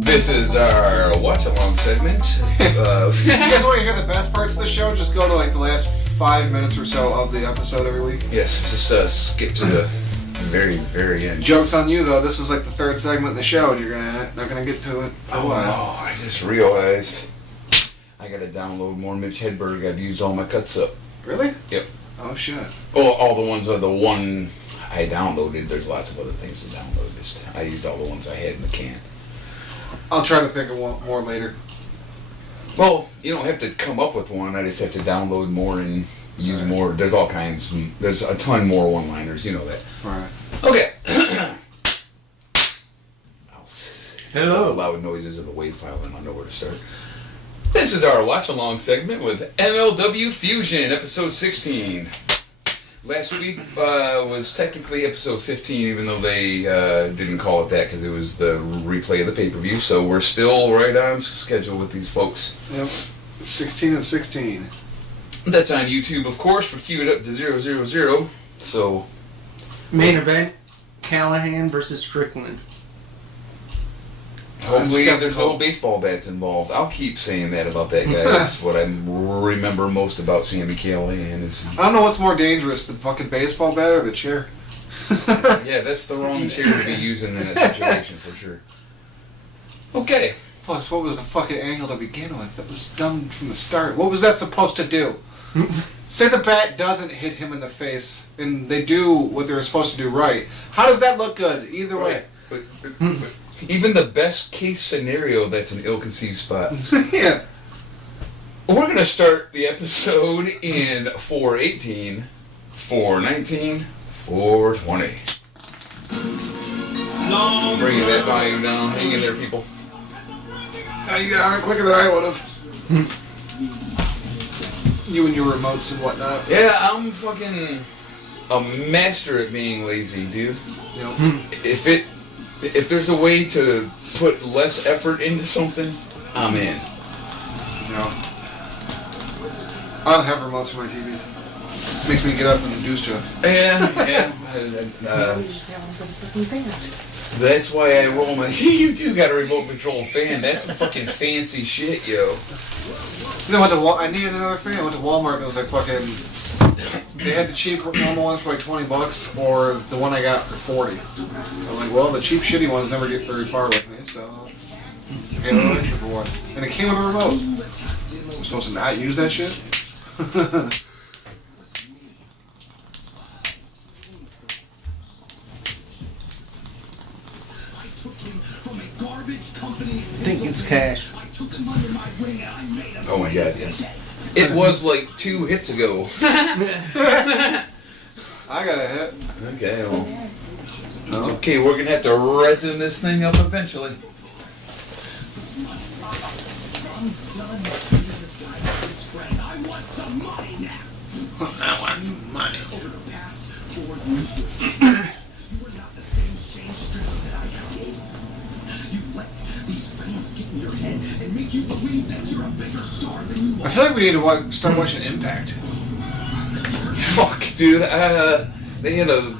This is our watch-along segment. You guys want to hear the best parts of the show? Just go to like the last 5 minutes or so of the episode every week. Yes, just skip to the very, very end. Joke's on you though. This is like the third segment in the show, and you're not gonna get to it for a while. no, I just realized I gotta download more Mitch Hedberg. I've used all my cuts up. Really? Yep. Oh shit. Oh, all the ones are the one I downloaded. There's lots of other things to download. I used all the ones I had in the can. I'll try to think of one more later. Well, you don't have to come up with one. I just have to download more and use more. There's all kinds. There's a ton more one-liners. You know that. Alright. Okay. Hello. Loud noises of the WAV file, and I'll know where to start. This is our watch-along segment with MLW Fusion, episode 16. Last week was technically episode 15, even though they didn't call it that because it was the replay of the pay-per-view. So we're still right on schedule with these folks. Yep. 16 and 16. That's on YouTube, of course. We're queued up to 000. So Main event: Callahan versus Strickland. hopefully there's no baseball bats involved. I'll keep saying that about that guy. That's what I remember most about Sami Callahan is. I don't know what's more dangerous, the fucking baseball bat or the chair. Yeah, that's the wrong chair to be using in that situation for sure. Okay. Plus, what was the fucking angle to begin with? That was dumb from the start. What was that supposed to do? Say the bat doesn't hit him in the face, and they do what they're supposed to do right. How does that look good? Either way. But even the best case scenario, that's an ill-conceived spot. Yeah. We're going to start the episode in 4:18, 4:19, 4:20. Bringing that volume down. Hang in there, people. You got on it quicker than I would have. You and your remotes and whatnot. Yeah, I'm fucking a master at being lazy, dude. Yep. If there's a way to put less effort into something, I'm in. No. I don't have remotes for my TVs. Makes me get up and do stuff. Yeah. You just have one for the fucking thing. That's why I roll my... You do got a remote control fan. That's some fucking fancy shit, yo. You know, I needed another fan. I went to Walmart and it was like fucking... They had the cheap normal ones for like $20 or the one I got for $40. I'm like, well, the cheap shitty ones never get very far with me, so... I paid a little extra for one. And it came with a remote. I'm supposed to not use that shit? I think it's Cash. Oh my god, yes. It was like 2 hits ago. I got a hit. Okay, well... It's okay, we're gonna have to resin this thing up eventually. I want some money now. I want some money. Over the past 4 years, you were not the same Shane Strickland that I created. You let these fans get in your head and make you believe that you're a bigger star than you I are. feel like we need to start watching Impact. Fuck, dude. They had a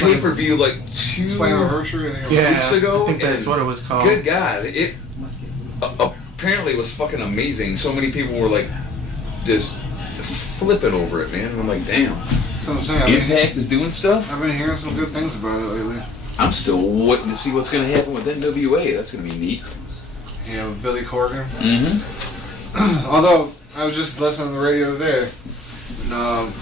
pay-per-view like 2 Slammiversary, I think it was. weeks ago. I think that's and what it was called. Good God, it apparently was fucking amazing. So many people were like just flipping over it, man. And I'm like, damn. So I'm saying, Impact is doing stuff. I've been hearing some good things about it lately. I'm still waiting to see what's going to happen with NWA. That's going to be neat. You know, Billy Corgan. Mm-hmm. Although, I was just listening to the radio today. And,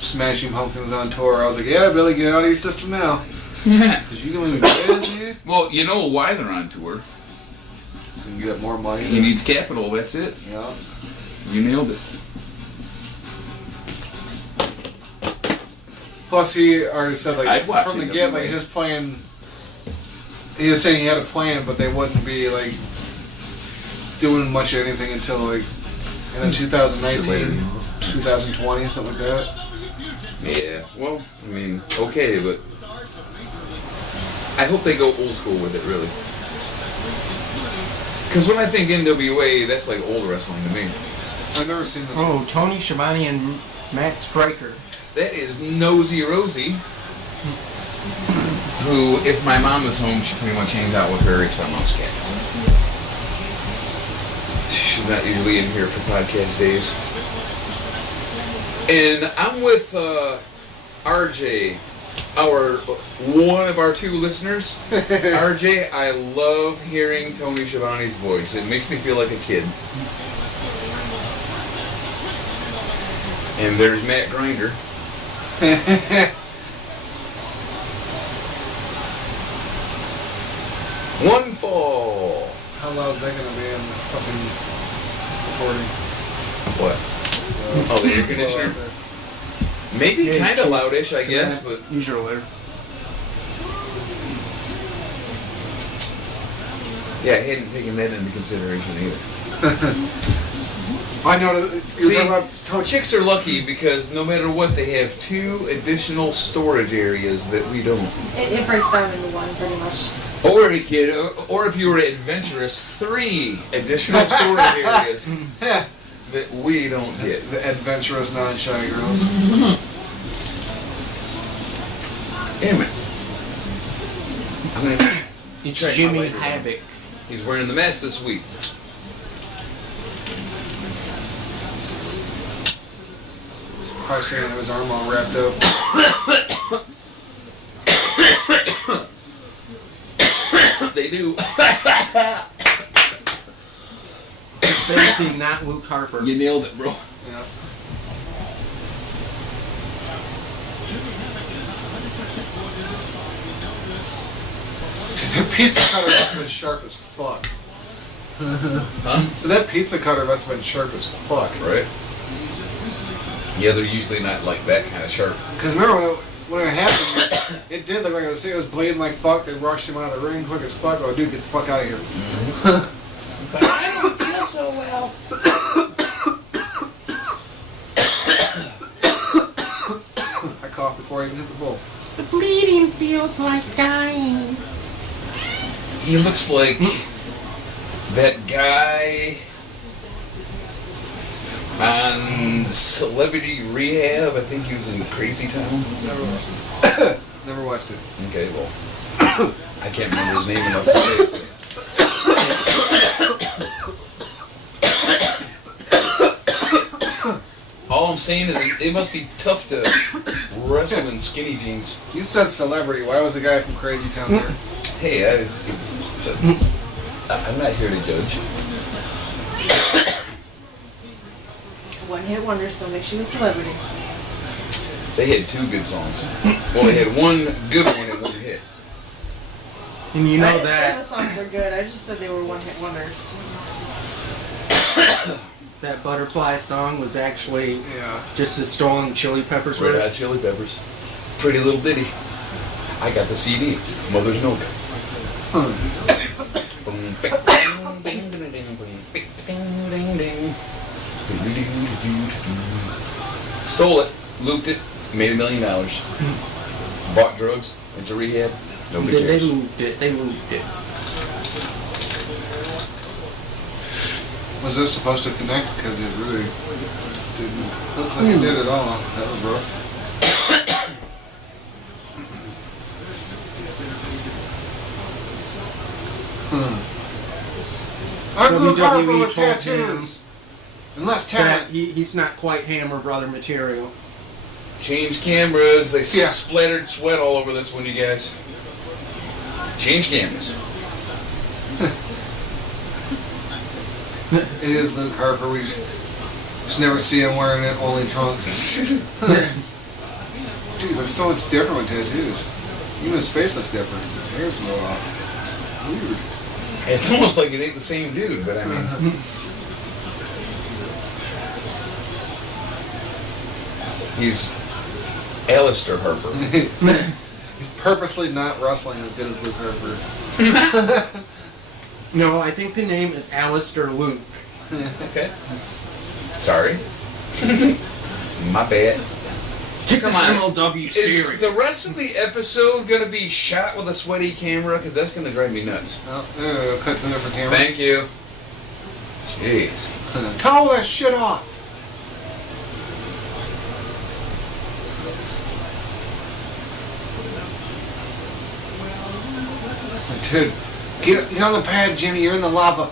Smashing Pumpkins on tour. I was like, yeah, Billy, get out of your system now. Because you can be busy. Well, you know why they're on tour. So you get more money. He needs capital. That's it. Yeah. You nailed it. Plus, he already said, I'd like, watch from the NWA. get, like, his plan... He was saying he had a plan, but they wouldn't be, like, doing much of anything until, like, in 2019, 2020, something like that. Yeah, well, I mean, okay, but I hope they go old school with it, really. Because when I think NWA, that's like old wrestling to me. I've never seen this. Oh, Tony Schiavone and Matt Striker. That is Nosy Rosie, who, if my mom was home, she pretty much hangs out with her each my mom's cats. She's not usually in here for podcast days. And I'm with RJ, one of our 2 listeners. RJ, I love hearing Tony Schiavone's voice. It makes me feel like a kid. And there's Matt Grinder. One fall. How loud is that going to be in the fucking recording? What? Oh, the air conditioner? Maybe Yeah, kind of cheap. loudish, I guess, but... Use your air. Yeah, I hadn't taken that into consideration either. I know that you're talking about Tony. Chicks are lucky because no matter what, they have 2 additional storage areas that we don't. It breaks down into one pretty much. Or if you were adventurous, 3 additional storage areas Yeah. that we don't get. The adventurous non-shy girls. Damn it. I'm gonna. It's Check my Jimmy later. Havoc. He's wearing the mask this week. Probably saying that his arm all wrapped up. They do. Facing not Luke Harper. You nailed it, bro. Yeah. Dude, that pizza cutter must have been sharp as fuck. Huh? So that pizza cutter must have been sharp as fuck. Right. Yeah, they're usually not like that kind of sharp. Because remember when it happened, it did look like it was bleeding like fuck. They rushed him out of the ring quick as fuck. Oh, dude, get the fuck out of here. It's like, I don't feel so well. I coughed before I even hit the bowl. The bleeding feels like dying. He looks like that guy on Celebrity Rehab. I think he was in Crazy Town. Never watched it. Okay, well, I can't remember his name enough to say it. All I'm saying is it must be tough to wrestle in skinny jeans. You said celebrity. Why was the guy from Crazy Town there? Hey, I'm not here to judge. One-hit wonder still makes you a celebrity. They had 2 good songs. Well, they had 1 good one and 1 hit. And you I know didn't say the that songs were good. I just said they were one-hit wonders. that Butterfly song was actually Yeah. just a stolen Chili Peppers Red riff. Hot Chili Peppers. Pretty Little Ditty. I got the CD. Mother's Milk. Stole it, looped it, made $1 million. Bought drugs, went to rehab. Nobody They cares. looped it. They looped it. Was this supposed to connect? Because it really didn't look like it did at all. That was rough. I'm Luke Harper WWE with told him tattoos. And less that talent. he's not quite Hammer Brother material. Change cameras. They Yeah. splattered sweat all over this one, you guys. Change cameras. It is Luke Harper. We just never see him wearing it, only trunks. Dude, looks so much different with tattoos. Even his face looks different. His hair's a little off. Weird. It's almost like it ain't the same dude, but I mean. He's Alistair Harper. He's purposely not wrestling as good as Luke Harper. No, I think the name is Alistair Luke. Okay. Sorry. My bad. Get Come this on. MLW Is series. the rest of the episode gonna be shot with a sweaty camera? Because that's gonna drive me nuts. Oh, cut to a different camera. Thank you. Jeez. Towel that shit off. Dude, get on the pad, Jimmy. You're in the lava.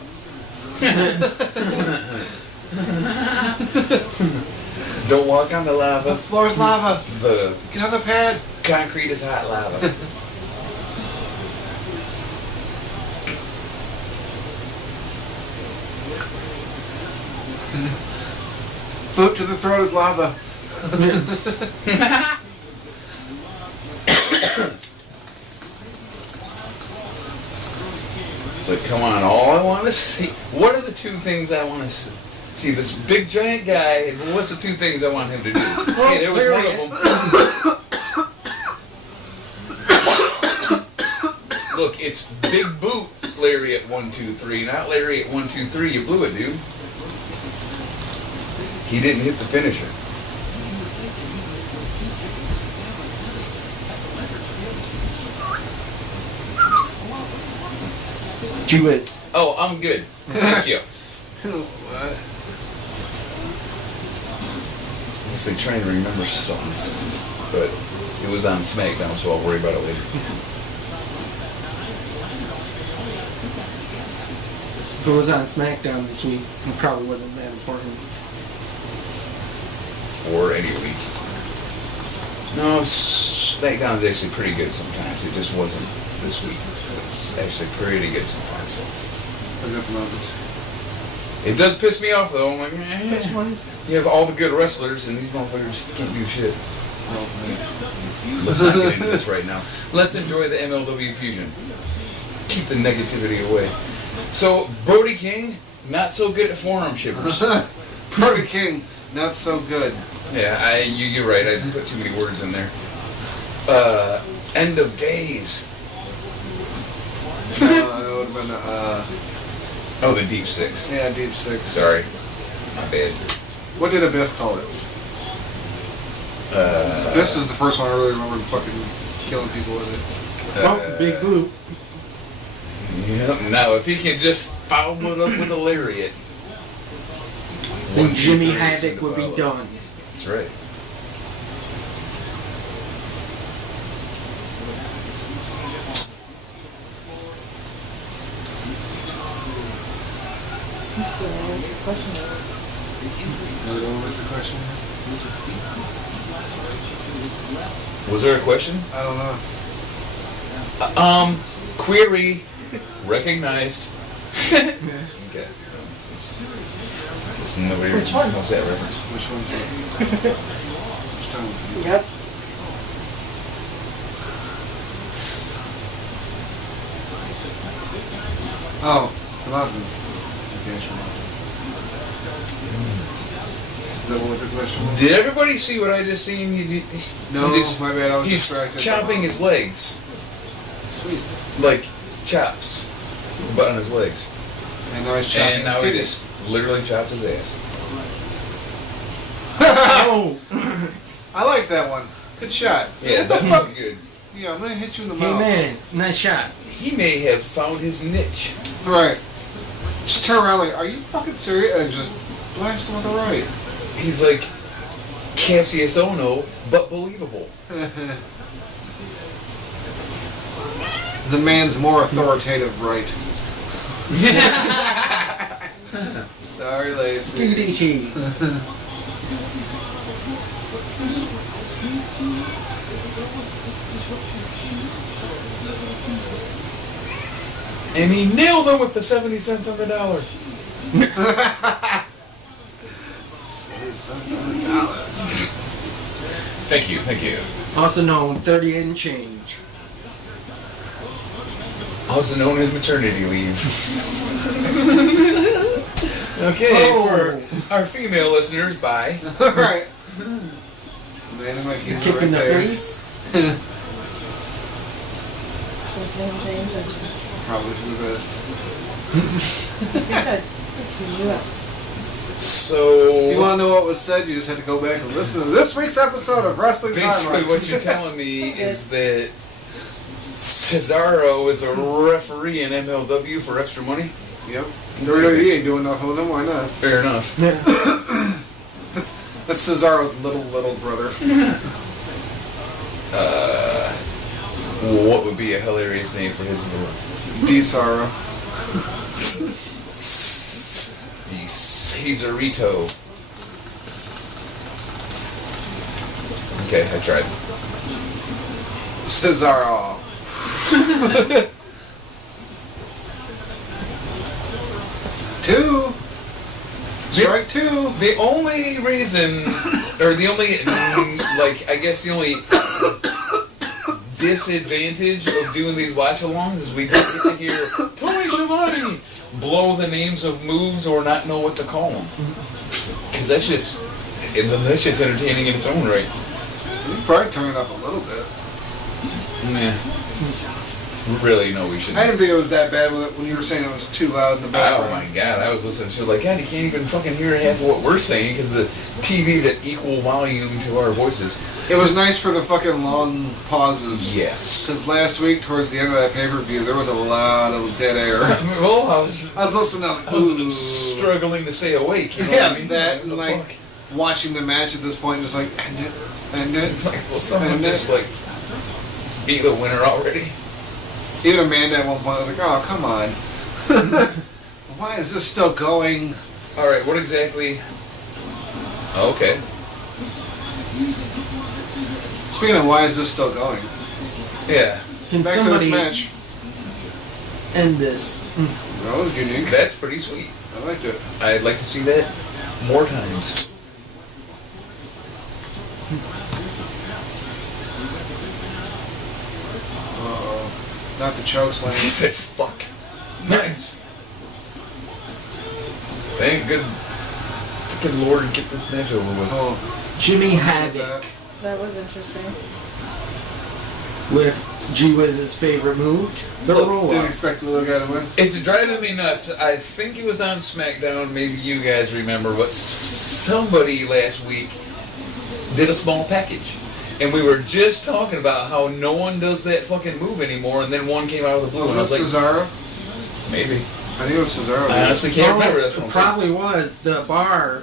Don't walk on the The lava. floor's lava. The Get on the pad. concrete is hot lava. Boot to the throat is lava. It's like, come on, all I want to see. What are the 2 things I want to see? See, this big giant guy, and what's the 2 things I want him to do? Hey, there was one of them. Look, it's Big Boot Lariat 1, 2, 3, not Lariat 1, 2, 3. You blew it, dude. He didn't hit the finisher. Jewett. Oh, I'm good. Thank you. What? I'm actually trying to remember songs, but it was on Smackdown, so I'll worry about it later. If it was on SmackDown this week, it probably wasn't that important. Or any week. No, Smackdown is actually pretty good sometimes. It just wasn't this week. It's actually pretty good sometimes. I got the numbers. It does piss me off though. I'm like, Which ones? you have all the good wrestlers and these motherfuckers can't do shit. Oh, Let's not get into this right now. Let's enjoy the MLW fusion. Keep the negativity away. So, Brody King, not so good at forearm shippers. Brody King, not so good. Yeah, you're right. I put too many words in there. End of Days. It would have been, Oh, the Deep Six. yeah, Deep Six. Sorry. My bad. What did Abyss call it? Abyss is the first one I really remember fucking killing people with it. Oh, Big Blue. Yep. Now, if he can just foul it up with a lariat. Then 1, 2, Jimmy 3 Havoc is would be gonna follow. done. That's right. You still didn't answer the question. What was the question? Was there a question? I don't know. Query recognized. Okay. Guess nobody Which one? knows that reference. Which one's what? Which time? Yep. Oh, the mountains. Okay, sure. Is that what the question was? Did everybody see what I just seen? No, my bad. I was He's distracted. chopping his legs. Sweet. Like chops. But on his legs. And now he's chopping And now he just literally chopped his ass. Oh! I like that one. Good shot. Yeah, What the that fuck? was good. Yeah, I'm gonna hit you in the Hey mouth. man, nice shot. He may have found his niche. Right. Just turn around like, are you fucking serious? And just blast him with the right. He's like Cassius Ono, but believable. The man's more authoritative right. Sorry, Lacey. DDT. And he nailed him with the 70 cents on the dollar. Thank you, thank you. Also known 30 and change. Also known as maternity leave. Okay, Oh. for our female listeners, bye. Right. Man, my keys Kick right in the there. face. His name James and Probably for the best. he said, it's you up. So, You want to know what was said? You just have to go back and listen to this week's episode of Wrestling basically Time what you're telling me is that Cesaro is a referee in MLW for extra money? Yep. WWE ain't doing nothing with him. Why not? Fair enough. Yeah. That's Cesaro's little brother. What would be a hilarious name for his little... D-Saro. Cesarito. Okay, I tried. Cesaro. Two. Strike two. The only reason, or the only, like, I guess the only disadvantage of doing these watch-alongs is we don't get to hear Tony Schiavone blow the names of moves or not know what to call them. Because that shit's entertaining in its own right. You can probably turn it up a little bit. Yeah. really know we should. I didn't think it was that bad when you were saying it was too loud in the background. Oh my god, I was listening to it like, God, you can't even fucking hear half of what we're saying because the TV's at equal volume to our voices. It was nice for the fucking long pauses. Yes. Because last week, towards the end of that pay-per-view, there was a lot of dead air. Well, I was listening, I was struggling to stay awake. You know Yeah, what I mean? that What and the like fuck? watching the match at this point, just like, end it. It's like, well, someone And just like be the winner already. Even Amanda at one point was like, oh, come on. Why is this still going? Alright, what exactly? Oh, okay. Speaking of why is this still going? Yeah. Can Back to this somebody match. end this? That was unique. That's pretty sweet. I liked it. I'd like to see that more times. Not the choke slam. He said, fuck. Nice. Thank good fucking Lord, get this match over with. Oh, Jimmy Havoc That was interesting. with G-Wiz's favorite move, the roll didn't up. expect the little guy to win. It's driving me nuts. I think it was on Smackdown, maybe you guys remember, but somebody last week did a small package. And we were just talking about how no one does that fucking move anymore, and then one came out of the blue, Was and I that was like, Cesaro? maybe. I think it was Cesaro. I honestly can't remember. That's what I'm saying. Probably was. The Bar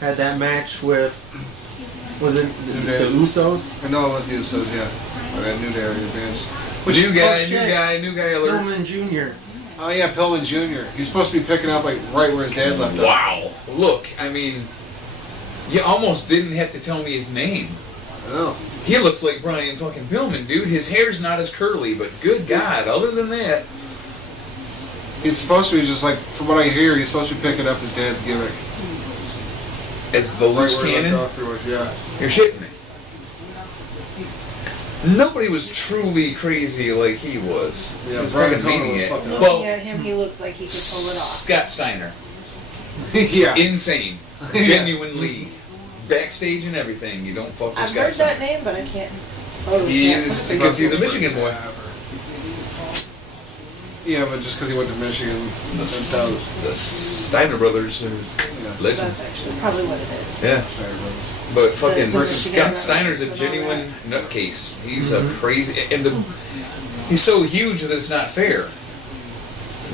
had that match with, was it the Usos? I know it was the Usos, yeah. I got New Day already advanced. New guy, Oh, new shit. guy, new guy alert. Pillman Jr. Oh yeah, Pillman Jr. He's supposed to be picking up like right where his dad left off. Wow. Look, I mean, you almost didn't have to tell me his name. Oh. He looks like Brian fucking Pillman, dude. His hair's not as curly, but good God, other than that. He's supposed to be just like, from what I hear, he's supposed to be picking up his dad's gimmick. As the loose where he left cannon, off, pretty much, yeah. you're shitting me. Nobody was truly crazy like he was. Yeah, He was Brian fucking Pillman was maniac. fucking- Well, Looking at him, he looks like he could pull it off. Scott Steiner. Yeah. Insane. Yeah. Genuinely. Backstage and everything. You don't fuck with I've Scott heard Steiner. that name, but I can't. Oh, He's because he's a Michigan boy. Yeah, but just because he went to Michigan, The that's Steiner brothers are yeah. legends. That's actually probably what it is. Yeah. Sorry, brother. But fucking The Scott Michigan Steiner's a brothers and all genuine nutcase. He's a crazy, and he's so huge that it's not fair.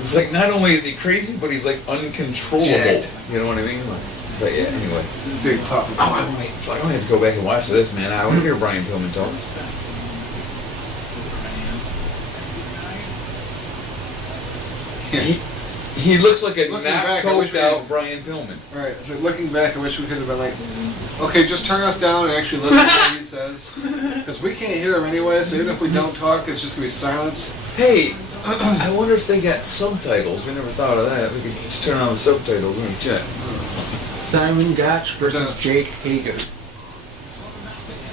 It's like not only is he crazy, but he's like uncontrollable. Jacked. You know what I mean? But yeah, anyway. Big pop. Oh, I don't have to go back and watch this, man. I want to hear Brian Pillman talk. He looks like a Looking not back, I wish coked we out had- Brian Pillman. Alright, so looking back, I wish we could have been like, okay, just turn us down and actually listen to what he says. Because we can't hear him anyway, so even if we don't talk, it's just going to be silence. Hey, I wonder if they got subtitles. We never thought of that. We could just turn on the subtitles. Let me check. Simon Gotch versus Done. Jake Hager.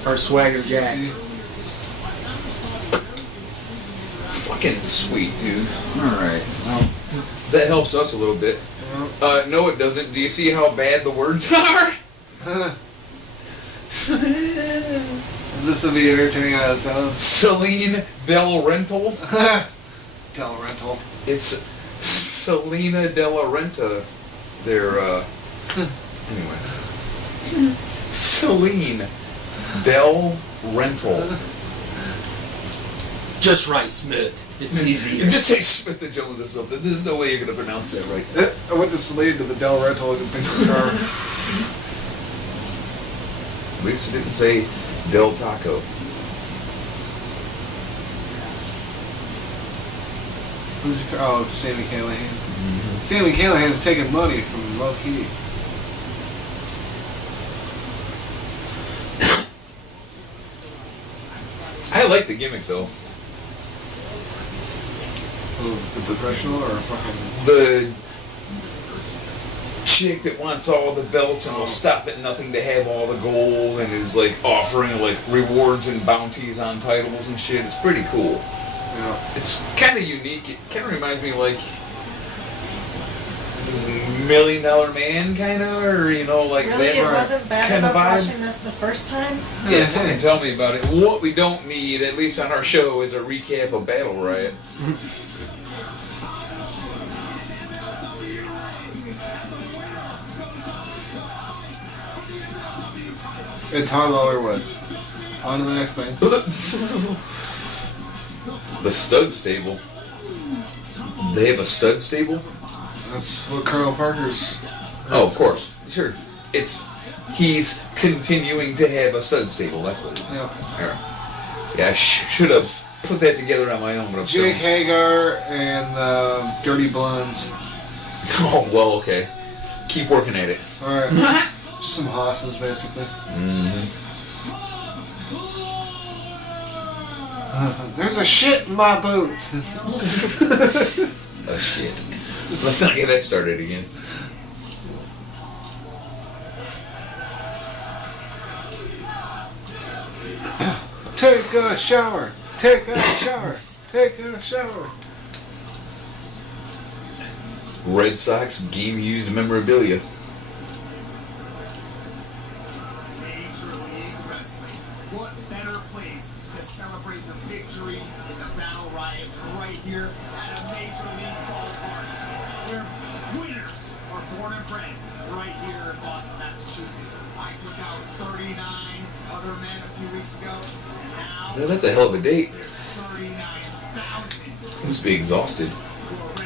Or Swagger Jack. See? Fucking sweet, dude. Alright. That helps us a little bit. No, it doesn't. Do you see how bad the words are? This will be entertaining on its own. Celine Del Rental. Del Rental. It's Selena Della Renta. They're, anyway. Celine Del Rental. Just right, Smith. It's easier. Just say Smith and Jones or something. There's no way you're going to pronounce that right. I went to Celine to the Del Rental and picked the car. At least it didn't say Del Taco. Who's he? Oh, Sammy Callahan. Sammy Callahan's taking money from Low Key. I like the gimmick though. Who, the professional or fucking... The chick that wants all the belts and will stop at nothing to have all the gold and is like offering like rewards and bounties on titles and shit. It's pretty cool. Yeah. It's kind of unique. It kind of reminds me like $1 million man, kind of, or you know, like Really, it that wasn't bad kind of enough vibe. watching this the first time? Yeah, fucking tell me about it. What we don't need, at least on our show, is a recap of Battle Riot. It's Tom Lawler, what? On to the next thing. The stud stable. They have a stud stable? That's what Colonel Parker's. Oh, of course. Sure. He's continuing to have a stud stable. That's what it is. Yeah, I should have put that together on my own. But I'm Jake still... Hagar and Dirty Blondes. Oh, well, okay. Keep working at it. Alright. Just some hosses, basically. There's a shit in my boots. Oh, shit. Let's not get that started again. Take a shower. Take a shower. Take a shower. Red Sox game-used memorabilia. Major League Wrestling. What better place to celebrate the victory in the Battle Riot than right here at a Major League ballpark, where winners are born and bred right here in Boston, Massachusetts. I took out 39 other men a few weeks ago. Now Well, that's a hell of a date. there's 39,000 Must be exhausted. who are ready.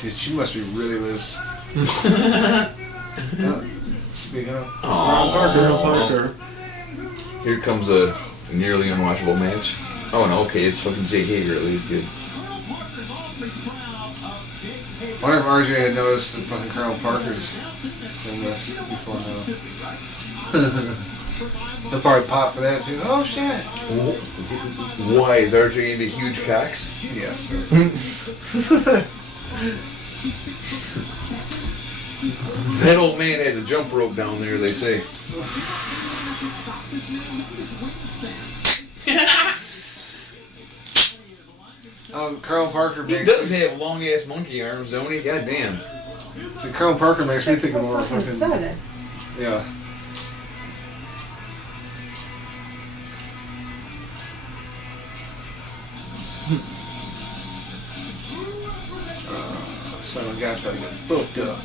Dude, she must be really loose. Yeah. Speaking of Colonel Parker. Here comes a nearly unwatchable match. Oh no, okay, it's fucking Jake Hager at least. Good. I wonder if RJ had noticed that fucking Colonel Parker's in this before now. He'll probably pop for that too. Oh shit! Why is RJ into huge cocks? Yes. That's That old man has a jump rope down there, they say. Colonel Parker He makes does have long ass monkey arms, don't he? Goddamn. See, Colonel Parker makes me think of more fucking fucking 7. yeah. Son of a guy's about to get fucked up.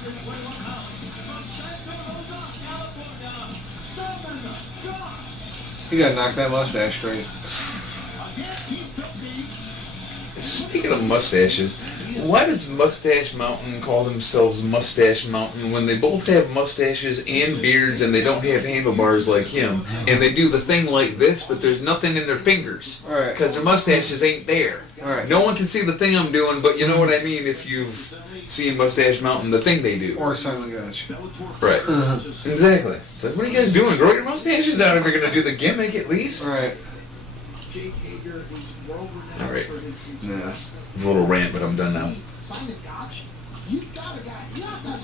He gotta knock that mustache straight. Speaking of mustaches, why does Mustache Mountain call themselves Mustache Mountain when they both have mustaches and beards and they don't have handlebars like him? And they do the thing like this, but there's nothing in their fingers. Alright. Because their mustaches ain't there. Alright. No one can see the thing I'm doing, but you know what I mean if you've seen Mustache Mountain, the thing they do. Or Simon Gotch. Right. Exactly. It's like, what are you guys doing? Grow your mustaches out if you're going to do the gimmick at least. Alright. Jake Hager is world-renowned Alright. for his Yeah. It's a little rant, but I'm done now. Simon Gotch, you've got a guy.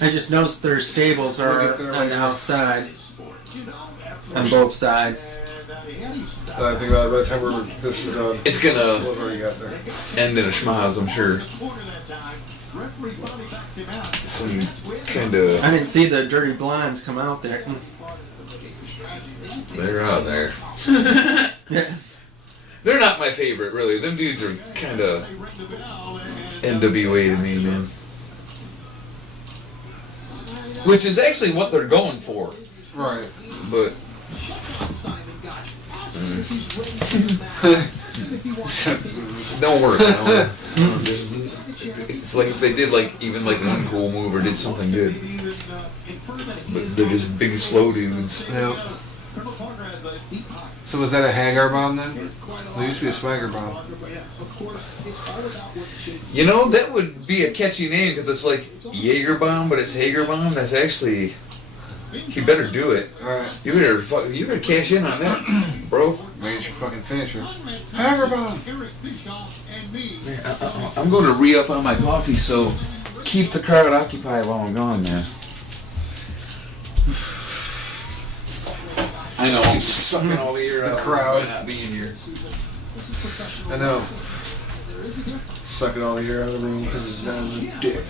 I just noticed their stables are We'll get there on later. the outside You know, on both sides. I think about it by the time this is on. It's going to What already got there? end in a schmaz, I'm sure. Some kind of... I didn't see the Dirty Blondes come out there. They're out there. They're not my favorite, really. Them dudes are kind of NWA to me, man. Which is actually what they're going for. Right. But... Don't worry. It's like if they did like even like one cool move or did something good. But they're just big slow dudes. Yep. So was that a Hagar bomb then? There used to be a Swagger bomb. You know, that would be a catchy name because it's like Jaeger bomb, but it's Hager bomb. That's actually... You better do it. Alright. You better cash in on that, bro. Maybe it's your fucking finisher. Hagar bomb! I'm going to re-up on my coffee, so keep the crowd occupied while I'm gone, man. I know, I'm sucking all the air out crowd. by not being here. I know. Sucking all the air out of the room because it's not a dick.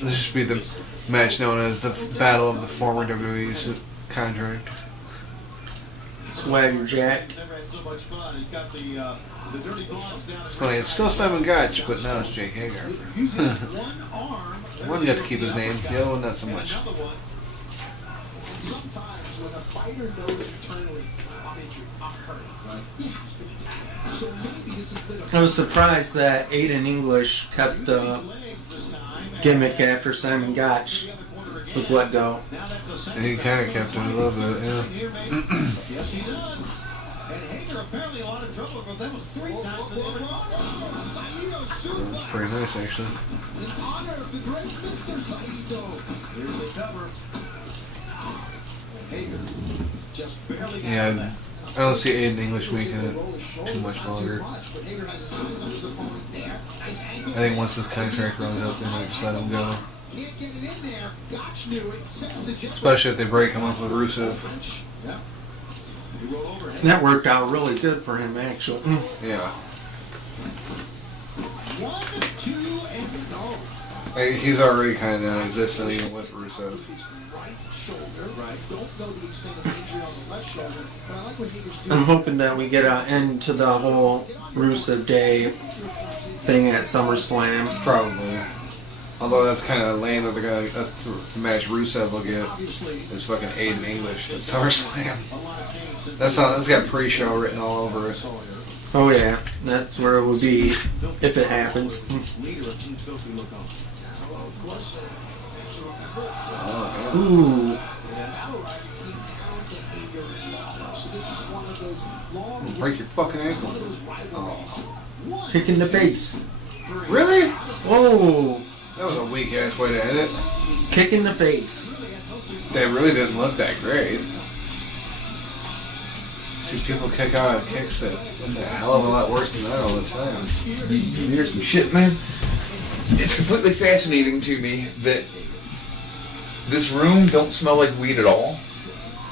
This should be the match known as the Battle of the Former WWE Contract. Swagger Jack. It's funny, it's still Simon Gotch, but now it's Jake Hagar. One got to keep his name, the other one not so much. Sometimes when a fighter knows internally, I'm injured, I'm hurt, right? So maybe this has been I was surprised that Aiden English kept the gimmick after Simon Gotch was let go. And he kind of kept it a little bit, yeah. Yes, he does. And Hager apparently a lot of trouble because that was 3 times the That's pretty nice, actually. in honor of the great Mr. Saito. Here's the cover. Hager just barely got Yeah, that. I don't see Aiden English making it too much longer. I think once this contract runs out, they might just let him go. Especially if they break him up with Rusev. That worked out really good for him, actually. Yeah. 1, 2, and no. He's already kind of non-existent even with Rusev. I'm hoping that we get an end to the whole Rusev Day thing at SummerSlam. Probably. Although that's kind of lame that they're gonna. That's the match Rusev will get is fucking Aiden English at SummerSlam. That's got pre-show written all over it. Oh yeah, that's where it would be if it happens. Ooh. Break your fucking ankle. Oh. Kicking the face. Really? Oh. That was a weak ass way to end it. Kicking the face. They really didn't look that great. See people kick out of kicks that look a hell of a lot worse than that all the time. You hear some shit, man? It's completely fascinating to me that this room don't smell like weed at all.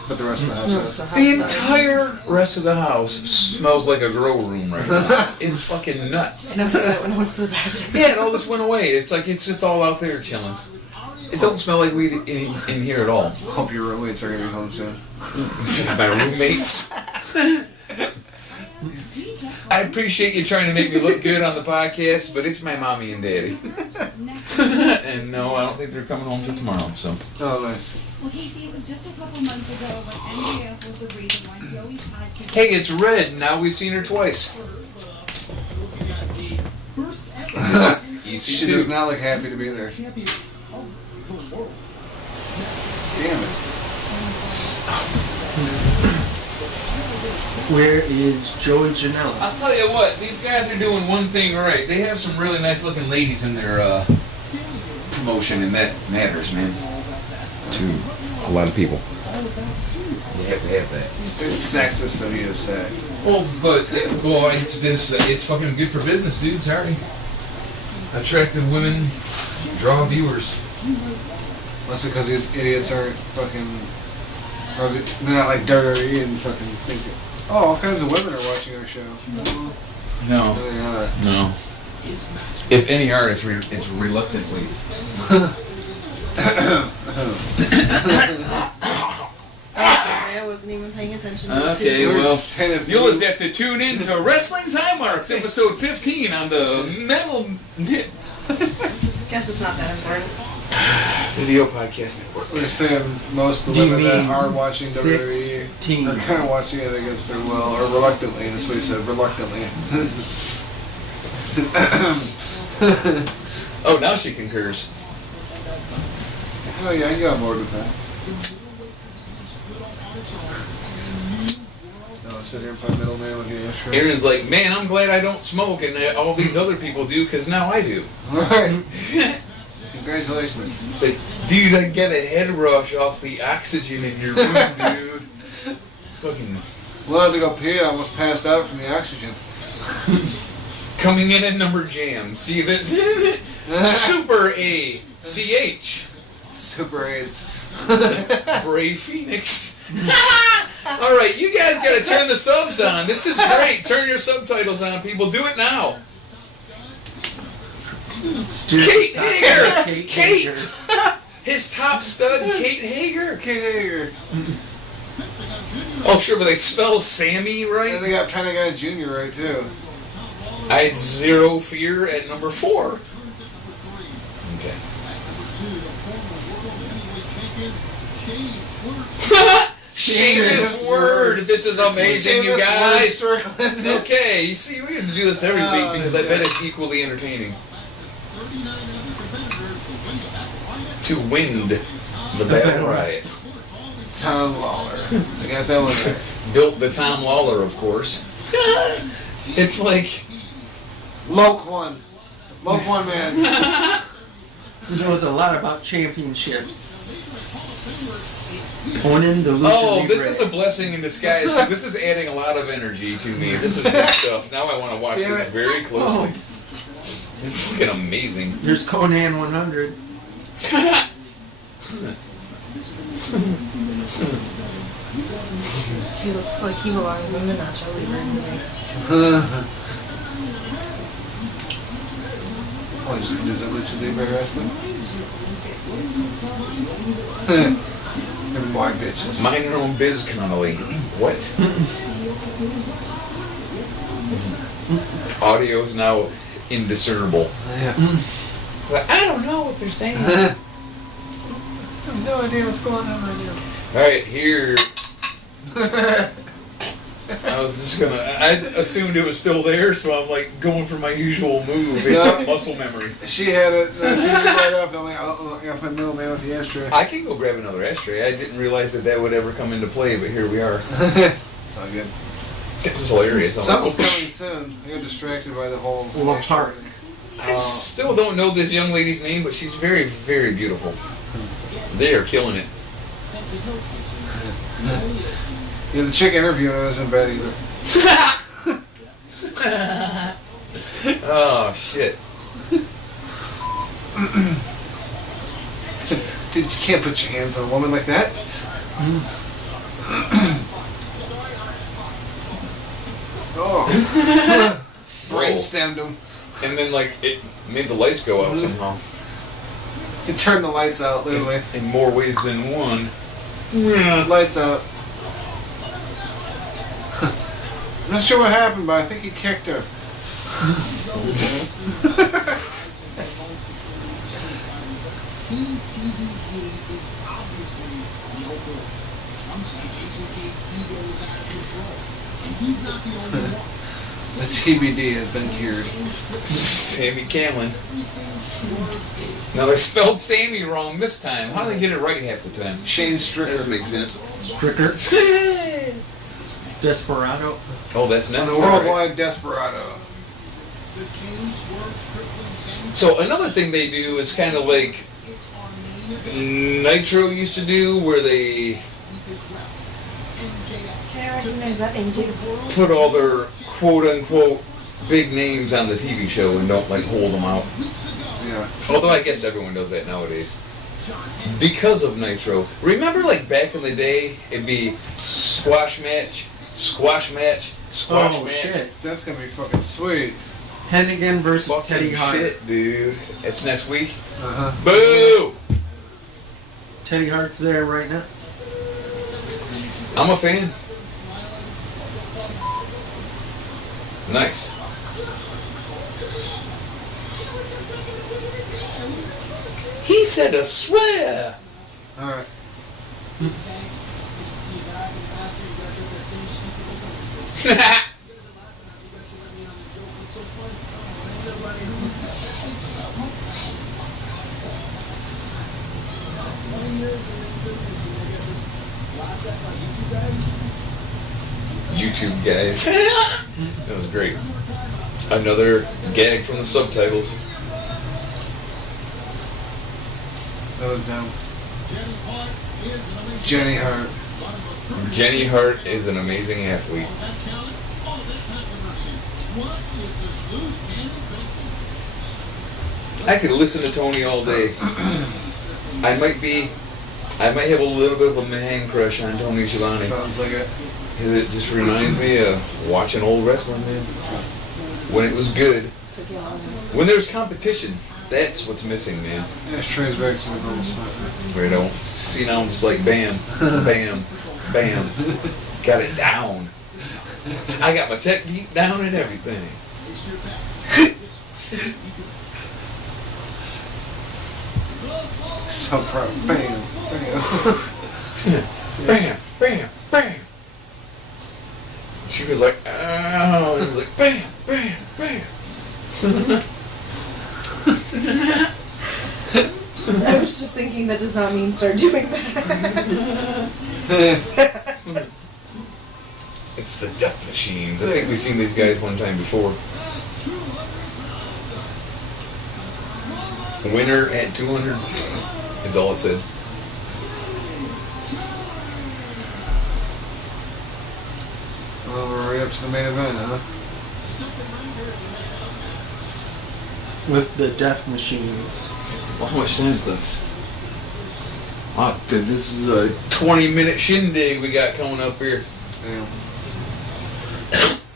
But the rest of the house does. The entire rest of the house smells like a grow room right now. It's fucking nuts. And I was that when I went to the bathroom. Yeah, it all just went away. It's like it's just all out there chilling. It don't smell like weed in here at all. Hope your roommates are gonna be home soon. My roommates. I appreciate you trying to make me look good on the podcast, but it's my mommy and daddy. And no, I don't think they're coming home till tomorrow. So. Oh, nice. Well, Casey, it was just a couple months ago when MJF was the reason why Joey had to... Hey, it's Red. Now we've seen her twice. She does not look happy to be there. Damn it. Where is Joey Janela? I'll tell you what, these guys are doing one thing right. They have some really nice looking ladies in their promotion, and that matters, man. To a lot of people. You have to have that. It's sexist of you to say. Well, but it's fucking good for business, dude. Sorry. Attractive women draw viewers. Mostly because these idiots aren't fucking. Or they're not like WWE and fucking thinking. Oh, all kinds of women are watching our show. No. They're not. No. If any are, it's reluctantly. I wasn't even paying attention to Okay, the well, you'll just have to tune in to Wrestling's High Marks, episode 15 on the Metal... Guess it's not that important. Video Podcast Network. We're saying most of the women that are watching WWE are kind of watching it against their will, or reluctantly. That's what he said, reluctantly. Oh, now she concurs. Oh yeah, I can get on board with that. I'll sit here and play middleman with you. Yeah, sure. Aaron's like, man, I'm glad I don't smoke and all these other people do, because now I do. Alright. Congratulations. It's like, dude, I get a head rush off the oxygen in your room, dude. Fucking... Well, I had to go pee. I almost passed out from the oxygen. Coming in at number jam. See, that's Super A. CH. Super AIDS. Bray Phoenix. All right, you guys got to turn the subs on. This is great. Turn your subtitles on, people. Do it now. Kate Hager. Kate. His top stud, Kate Hager. Kate Hager. Oh, sure, but they spell Sammy right? And they got Pentagon Jr. right, too. I had Zero Fear at number 4. Okay. Shameless word. This is amazing, you guys. Okay, you see, we have to do this every week because I bet it's equally entertaining. To wind the Battle Riot. Tom Lawler. I got that one there. Built the Tom Lawler, of course. It's like Loke one man. He knows a lot about championships. Owning the Lucha oh, Libre. this is a blessing in disguise. This is adding a lot of energy to me. This is good stuff. Now I want to watch this very closely. It's fucking amazing. There's Conan 100. He looks like he belongs in the Nacho Libre movie. Oh, is it Lucha Libre wrestling? Them white bitches. Mind your own biz, Connolly. What? Audio's now indiscernible. Yeah. Like, I don't know what they're saying. I have no idea what's going on right now. Alright, here. I was just gonna. I assumed it was still there, so I'm like going for my usual move based on muscle memory. She had it, and I seen it right up, and I'm like, oh, I got my middleman with the ashtray. I can go grab another ashtray. I didn't realize that would ever come into play, but here we are. It's all good. That was hilarious. Something's coming soon. I got distracted by the whole. Park. I still don't know this young lady's name, but she's very, very beautiful. They are killing it. Yeah, the chick interviewing wasn't bad either. Oh, shit. Dude, you can't put your hands on a woman like that. Oh. Brainstemmed him. And then, like, it made the lights go out somehow. It turned the lights out, literally. In more ways than one. Lights out. I'm not sure what happened, but I think he kicked her. Team TBD is obviously no good. Some say Jason Cade's ego is out of control, and he's not the only one. The TBD has been cured. Sammy Camlin. Now they spelled Sammy wrong this time. How do they get it right half the time? Shane Stricker. That makes sense. Stricker. Desperado. Oh, that's next. The worldwide Desperado. So another thing they do is kind of like Nitro used to do, where they Can I recognize that name too? put all their quote-unquote big names on the TV show and don't like hold them out. Yeah. Although I guess everyone does that nowadays. Because of Nitro. Remember, like, back in the day, it'd be squash match, squash match, squash Oh, match. shit. That's gonna be fucking sweet. Hennigan versus Fucking Teddy Hart. shit, dude. It's next week. Uh-huh. Boo! Teddy Hart's there right now. I'm a fan. Nice. He said a swear. Alright. YouTube guys. That was great. Another gag from the subtitles. That was dumb. Jenny Hart. Jenny Hart is an amazing athlete. I could listen to Tony all day. I might have a little bit of a man crush on Tony Schiavone. Sounds like it. It just reminds me of watching old wrestling, man. When it was good. When there's competition, that's what's missing, man. Yeah, Trey's back to the normal spot. Where I don't see now, I'm just like bam, bam, bam. Got it down. I got my technique down and everything. So proud. Bam, bam. Bam, bam, bam. She was like, ow. And it was like, bam, bam, bam. I was just thinking that does not mean start doing that. It's the death machines. I think we've seen these guys one time before. Winner at 200 is all it said. Well, we're right up to the main event, huh? With the death machines. Well, how much time is left? Wow, dude, this is a 20-minute shindig we got coming up here. Yeah.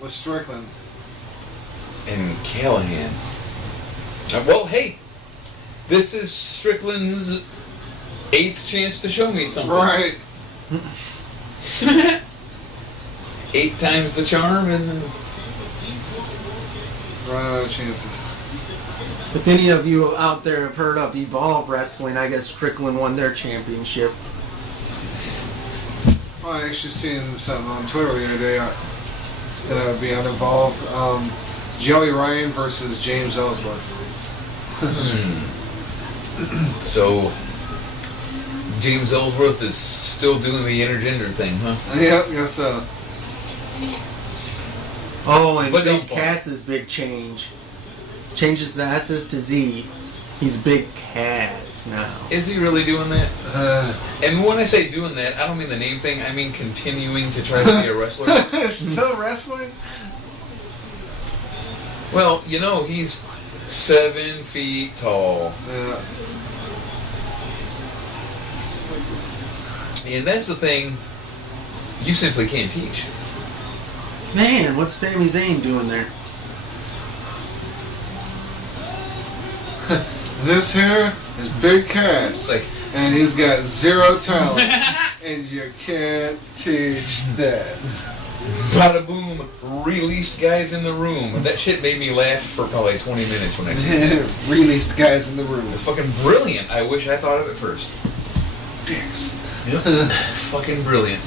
With Strickland. And Callahan. Well, hey, this is Strickland's 8th chance to show me something. Right. 8 times the charm and... Run out of chances. If any of you out there have heard of Evolve Wrestling, I guess Strickland won their championship. Well, I actually seen something on Twitter the other day. It's gonna be on Evolve. Joey Ryan versus James Ellsworth. So, James Ellsworth is still doing the intergender thing, huh? Yep, guess so. Oh, and But Big don't- Cass's big change. Changes the S's to Z. He's Big Cass now. Is he really doing that? And when I say doing that, I don't mean the name thing. I mean continuing to try to be a wrestler. Still wrestling? Well, you know, he's 7 feet tall. Yeah. And that's the thing you simply can't teach. Man, what's Sami Zayn doing there? This here is Big Cass. Like, and he's got 0 talent. And you can't teach that. bada boom, released guys in the room. That shit made me laugh for probably 20 minutes when I seen it. Released guys in the room. It's fucking brilliant. I wish I thought of it first. Dicks. Yep. Fucking brilliant.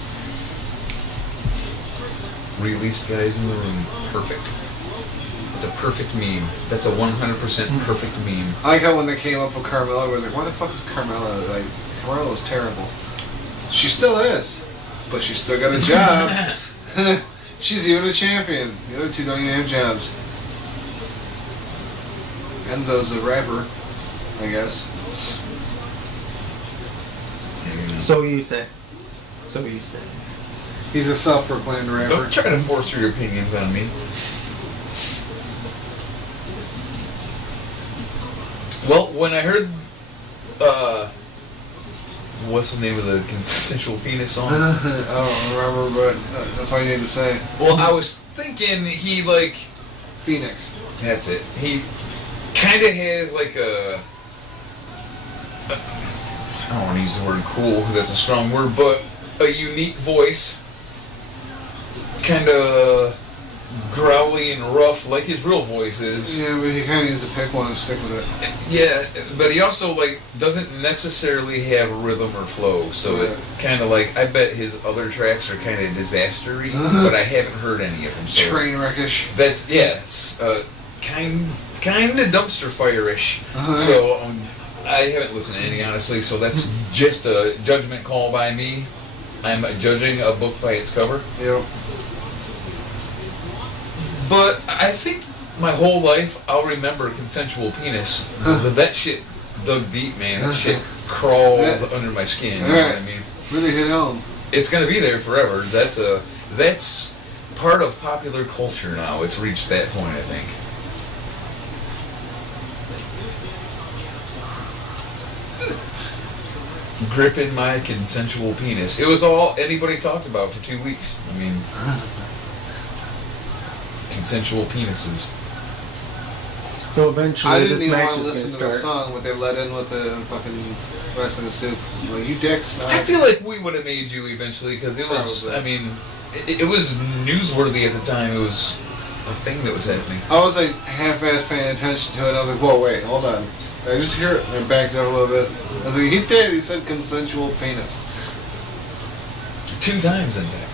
Released guys in the room. Perfect. It's a perfect meme. That's a 100% perfect meme. I like how when they came up with Carmella, I was like, why the fuck is Carmella? Like, Carmella was terrible. She still is. But she's still got a job. She's even a champion. The other two don't even have jobs. Enzo's a rapper, I guess. So you say. So you say. He's a self-proclaimed rapper. Don't try to force your opinions on me. Well, when I heard, what's the name of the consensual penis song? I don't remember, but that's all you need to say. Well, I was thinking he, like... Phoenix. That's it. He kind of has, like, a... I don't want to use the word cool, because that's a strong word, but a unique voice. Kind of growly and rough, like his real voice is. Yeah, but he kind of needs to pick one and stick with it. Yeah, but he also, like, doesn't necessarily have rhythm or flow, so it kind of, like, I bet his other tracks are kind of disaster-y, but I haven't heard any of them. So Train wreckish. that's, yeah, it's kind of dumpster fire-ish. Uh-huh. So I haven't listened to any, honestly, so that's just a judgment call by me. I'm judging a book by its cover. Yep. But I think my whole life I'll remember consensual penis. That shit dug deep, man. That shit crawled under my skin. You know what I mean? Really hit home. It's gonna be there forever. That's part of popular culture now. It's reached that point, I think. Gripping my consensual penis. It was all anybody talked about for 2 weeks. I mean, consensual penises. So eventually, I didn't this even match want to is listen to going the to start. song, but they let in with it and fucking rest of the soup. Well, you dicks. I feel like we would have made you eventually because it was. Probably. I mean, it was newsworthy at the time. It was a thing that was happening. I was like half-ass paying attention to it. I was like, whoa, wait, hold on. I just hear it and I backed up a little bit. I was like, he did. He said consensual penis. 2 times, in fact.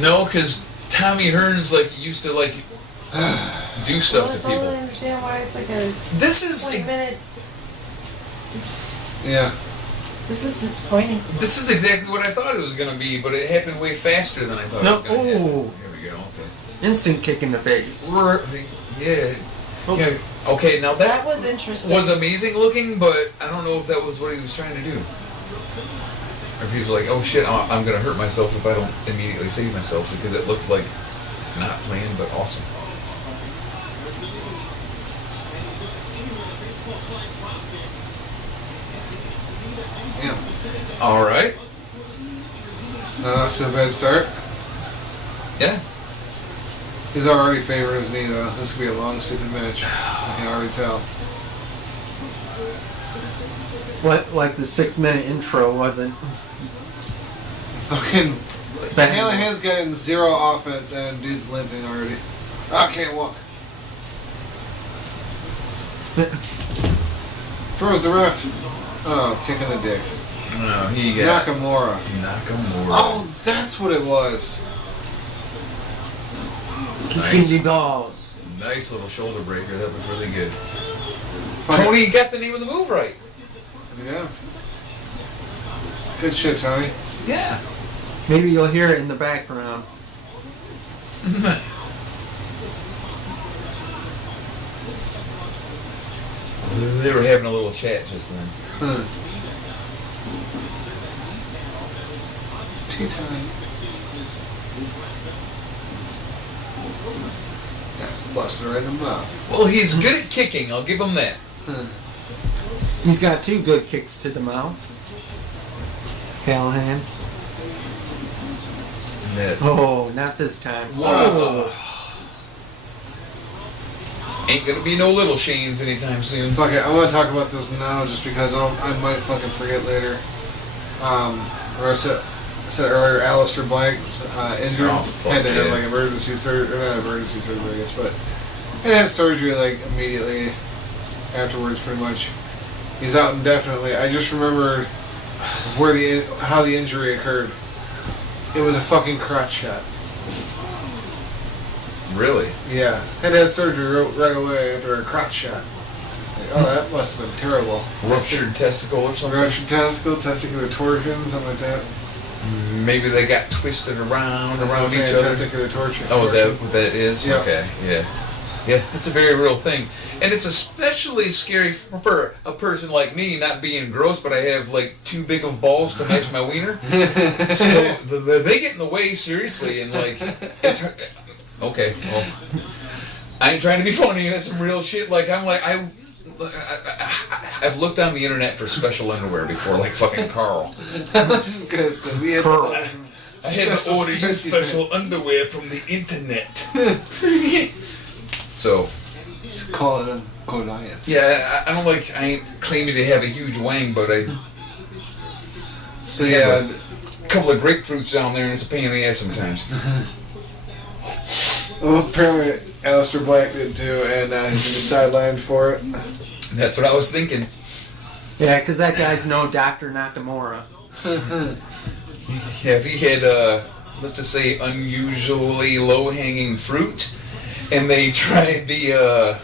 No, because Tommy Hearns used to do stuff to I don't really people. understand why it's like a This is 20-minute. Yeah. This is disappointing. This is exactly what I thought it was gonna be, but it happened way faster than I thought No, it was gonna happen. oh. Here we go. Instant kick in the face. Okay. Yeah. Oh. Yeah. Okay. Now That was interesting. was amazing looking, but I don't know if that was what he was trying to do. Or if he's like, oh shit, I'm gonna hurt myself if I don't immediately save myself, because it looked like not planned but awesome. Yeah. All right. Not off to a bad start. Yeah. He's already favoring his knee, though. This could be a long, stupid match. I can already tell. What, like the 6-minute intro wasn't. Fucking Callahan's getting 0 offense and dude's limping already. I can't walk. Throws the ref. Oh, kicking the dick. No, he got Nakamura. Oh, that's what it was. Kicking the balls. Nice little shoulder breaker. That was really good. Fucking- Tony got the name of the move right. Yeah. Good shit, Tony. Yeah. Maybe you'll hear it in the background. They were having a little chat just then. Tea time. Yeah, busted right in the mouth. Well, he's good at kicking. I'll give him that. He's got 2 good kicks to the mouth. Callahan. That. Oh, not this time. Whoa. Ain't gonna be no little Shanes anytime soon. Fuck it, I want to talk about this now just because I might fucking forget later. Or I said earlier, Alistair Blank injured. Oh, fuck had to have yeah. like emergency surgery, or not emergency surgery, I guess, but he had surgery like immediately afterwards, pretty much. He's out indefinitely. I just remember how the injury occurred. It was a fucking crotch shot. Really? Yeah, had to have surgery right away after a crotch shot. Like, oh, that must have been terrible. Ruptured testicle or something? Ruptured testicle, testicular torsion, something like that. Maybe they got twisted around That's what I'm each saying, other. testicular torsion. Oh, is that what that is? Yeah. Okay, yeah. Yeah, it's a very real thing. And it's especially scary for a person like me, not being gross, but I have like too big of balls to match my wiener. So they get in the way, seriously, and like, it's hard. Okay, well, I ain't trying to be funny, that's some real shit. Like, I've looked on the internet for special underwear before, like fucking Carl. I was just gonna say, we had Pearl. I had to order you special underwear from the internet. So, Just call it a Goliath. yeah, I ain't claiming to have a huge wang, but I So have yeah, a couple of grapefruits down there, and it's a pain in the ass sometimes. well, apparently Alistair Black did too, and he's been sidelined for it. That's what I was thinking. Yeah, because that guy's no Dr. Nakamura. Yeah, if he had, let's just say, unusually low-hanging fruit, and they tried the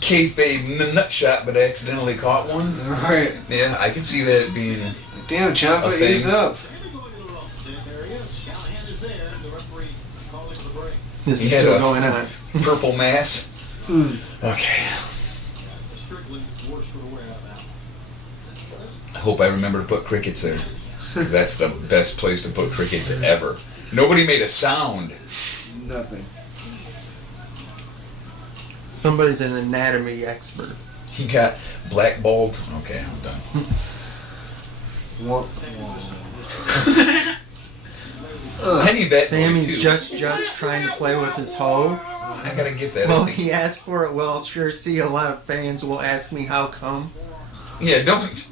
kayfabe nut shot, but accidentally caught one. Right. Yeah, I can see that being. Damn, Ciampa, A thing. ease up. This He is had still a- going on. Purple mass. Okay. I hope I remember to put crickets there. That's the best place to put crickets ever. Nobody made a sound. Nothing. Somebody's an anatomy expert. He got blackballed. Okay, I'm done. I need that Sammy's noise, too. just trying to play with his hoe. I gotta get that. Well, he asked for it. Well, sure. See, a lot of fans will ask me how come. Yeah, don't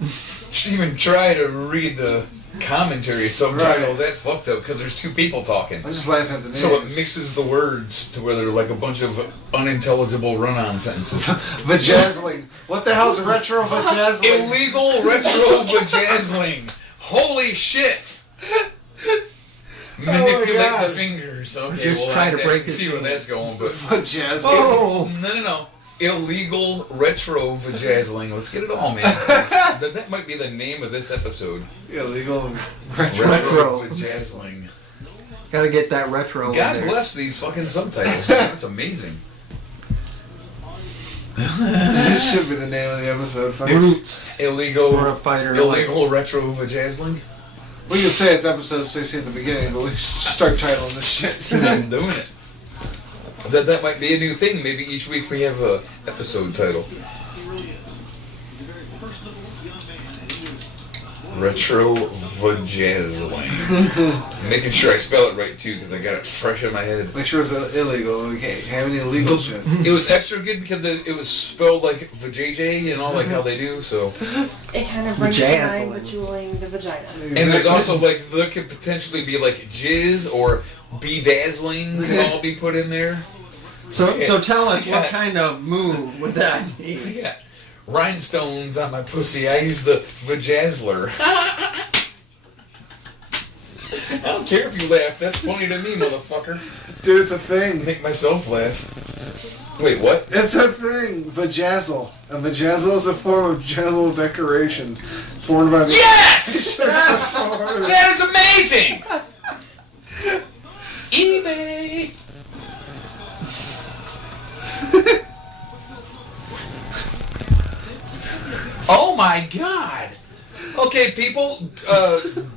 even try to read the commentary subtitles. That's fucked up because there's two people talking. I was just laughing at the names. So it mixes the words to where they're like a bunch of unintelligible run-on sentences. Vajazzling. What the hell's retro vajazzling? Illegal retro vajazzling. Holy shit! Manipulate God. the fingers. Okay, Just well, trying to I break see his where that's going, but Vajazzling. Oh! no. Illegal retro vajazzling. Let's get it all, man. That might be the name of this episode. Illegal retro. Vajazzling. Gotta get that retro in God there. bless these fucking subtitles, man. That's amazing. This should be the name of the episode. Fuck. Roots. Illegal Or a fighter. retro vajazzling. We can say it's episode 16 at the beginning, but we should start titling this shit. I'm doing it. That might be a new thing. Maybe each week we have a episode title. Retro vajazzling. Making sure I spell it right too, because I got it fresh in my head. Make sure it's illegal. We can't have any illegal shit. It was extra good because it was spelled like vajayjay, you know, like how they do. So. It kind of brings to mind Vajazzling. bejewelling the vagina. And there's also like there could potentially be like jizz or bedazzling could all be put in there. So tell us, Yeah. what kind of move would that be? I got rhinestones on my pussy. I use the vajazzler. I don't care if you laugh. That's funny to me, motherfucker. Dude, it's a thing. Make myself laugh. Wait, what? It's a thing. Vajazzle. A vajazzle is a form of general decoration formed by the... Yes! That is amazing! eBay! Oh my god! Okay, people,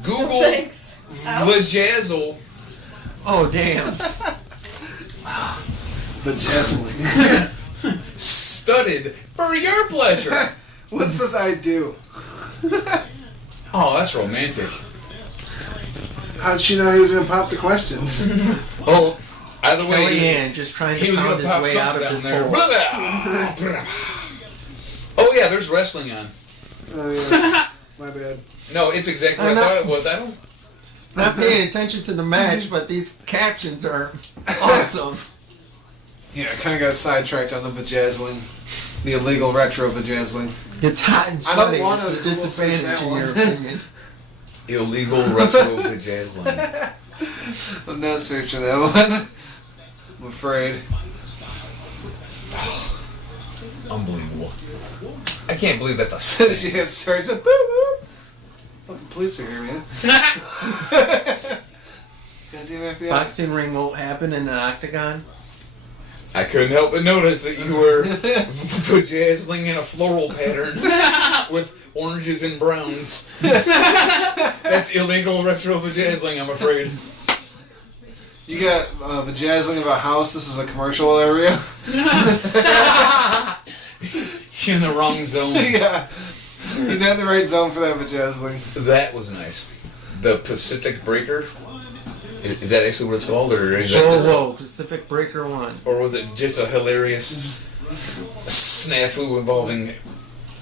Google Thanks. vajazzle. Oh, damn. Vajazzling. Studded for your pleasure. What's this I do? Oh, that's romantic. How'd she know he was going to pop the questions? Oh, either way, Kellyanne just trying he to was pound gonna his pop way out something of down his there. hole. Oh yeah, there's wrestling on. Oh, yeah. My bad. No, it's exactly what I thought it was. I don't. Not paying attention to the match, but these captions are awesome. Yeah, I kind of got sidetracked on the vajazzling. The illegal retro vajazzling. It's hot and I don't sweaty. want It's to a disadvantage in your opinion. Illegal retro vajazzling. I'm not searching that one. I'm afraid. Unbelievable. I can't believe that's a She has starts a boop boop. Fucking police are here, man. Goddamn FBI. Boxing ring won't happen in an octagon. I couldn't help but notice that you were vajazzling in a floral pattern with oranges and browns. That's illegal retro vajazzling, I'm afraid. You got vajazzling of a house. This is a commercial area. In the wrong zone. Yeah. You're not in the right zone for that vajazzling. That was nice. The Pacific Breaker. Is that actually what it's called, or is that Whoa, Pacific Breaker 1. or was it just a hilarious snafu involving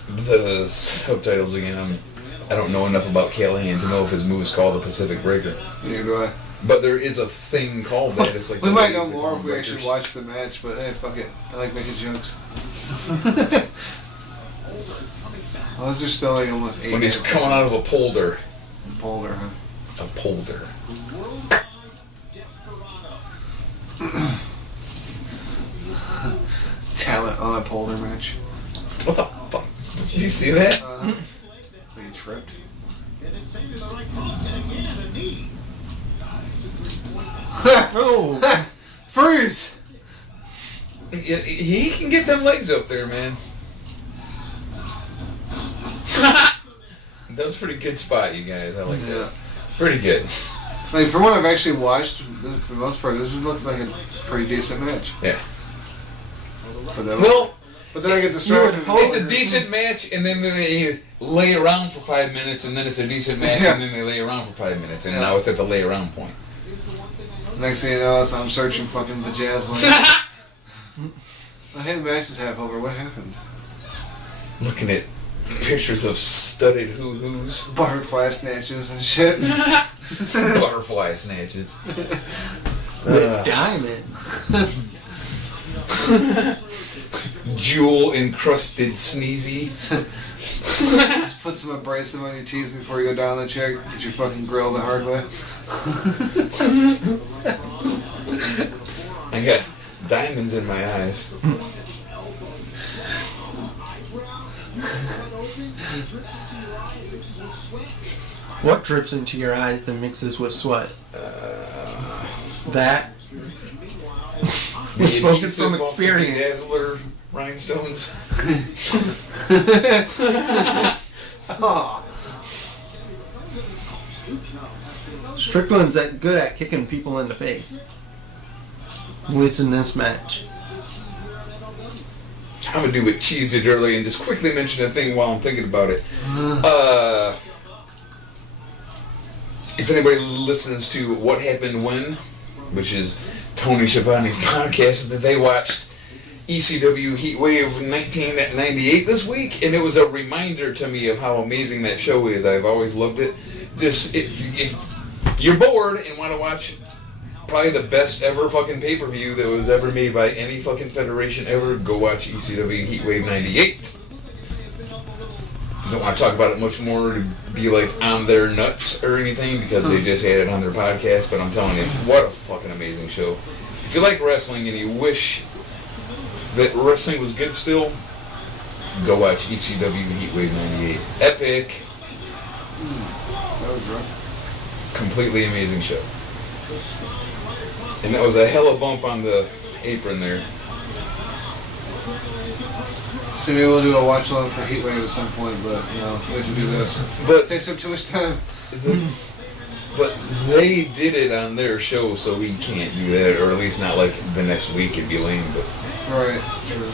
the subtitles again? I don't know enough about Callahan to know if his move is called the Pacific Breaker. Neither do I. But there is a thing called that. It's like We the might know ladies that more call if we breakers. actually watch the match, but hey, fuck it. I like making jokes. Oh, is there still like almost 8 When he's minutes? coming out of a polder. Polder, huh? A polder. Talent on a polder match. What the fuck? Did you see that? Are you tripped? Oh! Freeze! He can get them legs up there, man. That was a pretty good spot, you guys. I like that. Pretty good. Like, from what I've actually watched, for the most part, this looks like a pretty decent match. Yeah. But then, Well, but then I get distracted. it's a decent match, and then they lay around for 5 minutes, and then it's a decent match, and then they lay around for 5 minutes, and now it's at the lay around point. Next thing you know, I'm searching fucking the jazz lane. Hey, the match is half over. What happened? Looking at pictures of studded hoo-hoos. Butterfly snatches and shit. Butterfly snatches. With diamonds. Jewel-encrusted sneezy. Just put some abrasive on your teeth before you go down the check. Get your fucking grill the hard way. I got diamonds in my eyes. What drips into your eyes and mixes with sweat? That. The Spoken adhesive from off the experience. Dazzler rhinestones. Strickland's that good at kicking people in the face. At least in this match. I'm gonna do what Cheez did earlier and just quickly mention a thing while I'm thinking about it. If anybody listens to What Happened When, which is Tony Schiavone's podcast, that they watched ECW Heatwave 1998 this week, and it was a reminder to me of how amazing that show is. I've always loved it. Just if you're bored and want to watch probably the best ever fucking pay-per-view that was ever made by any fucking federation ever, go watch ECW Heatwave 98. Don't want to talk about it much more to be like on their nuts or anything because they just had it on their podcast, but I'm telling you, what a fucking amazing show. If you like wrestling and you wish that wrestling was good still, go watch ECW Heatwave 98. Epic. That was rough. Completely amazing show. And that was a hella bump on the apron there. So maybe we'll do a watch along for Heatwave at some point, but we have to do this. But it takes up too much time. But they did it on their show, so we can't do that, or at least not like the next week. It'd be lame, but right. True.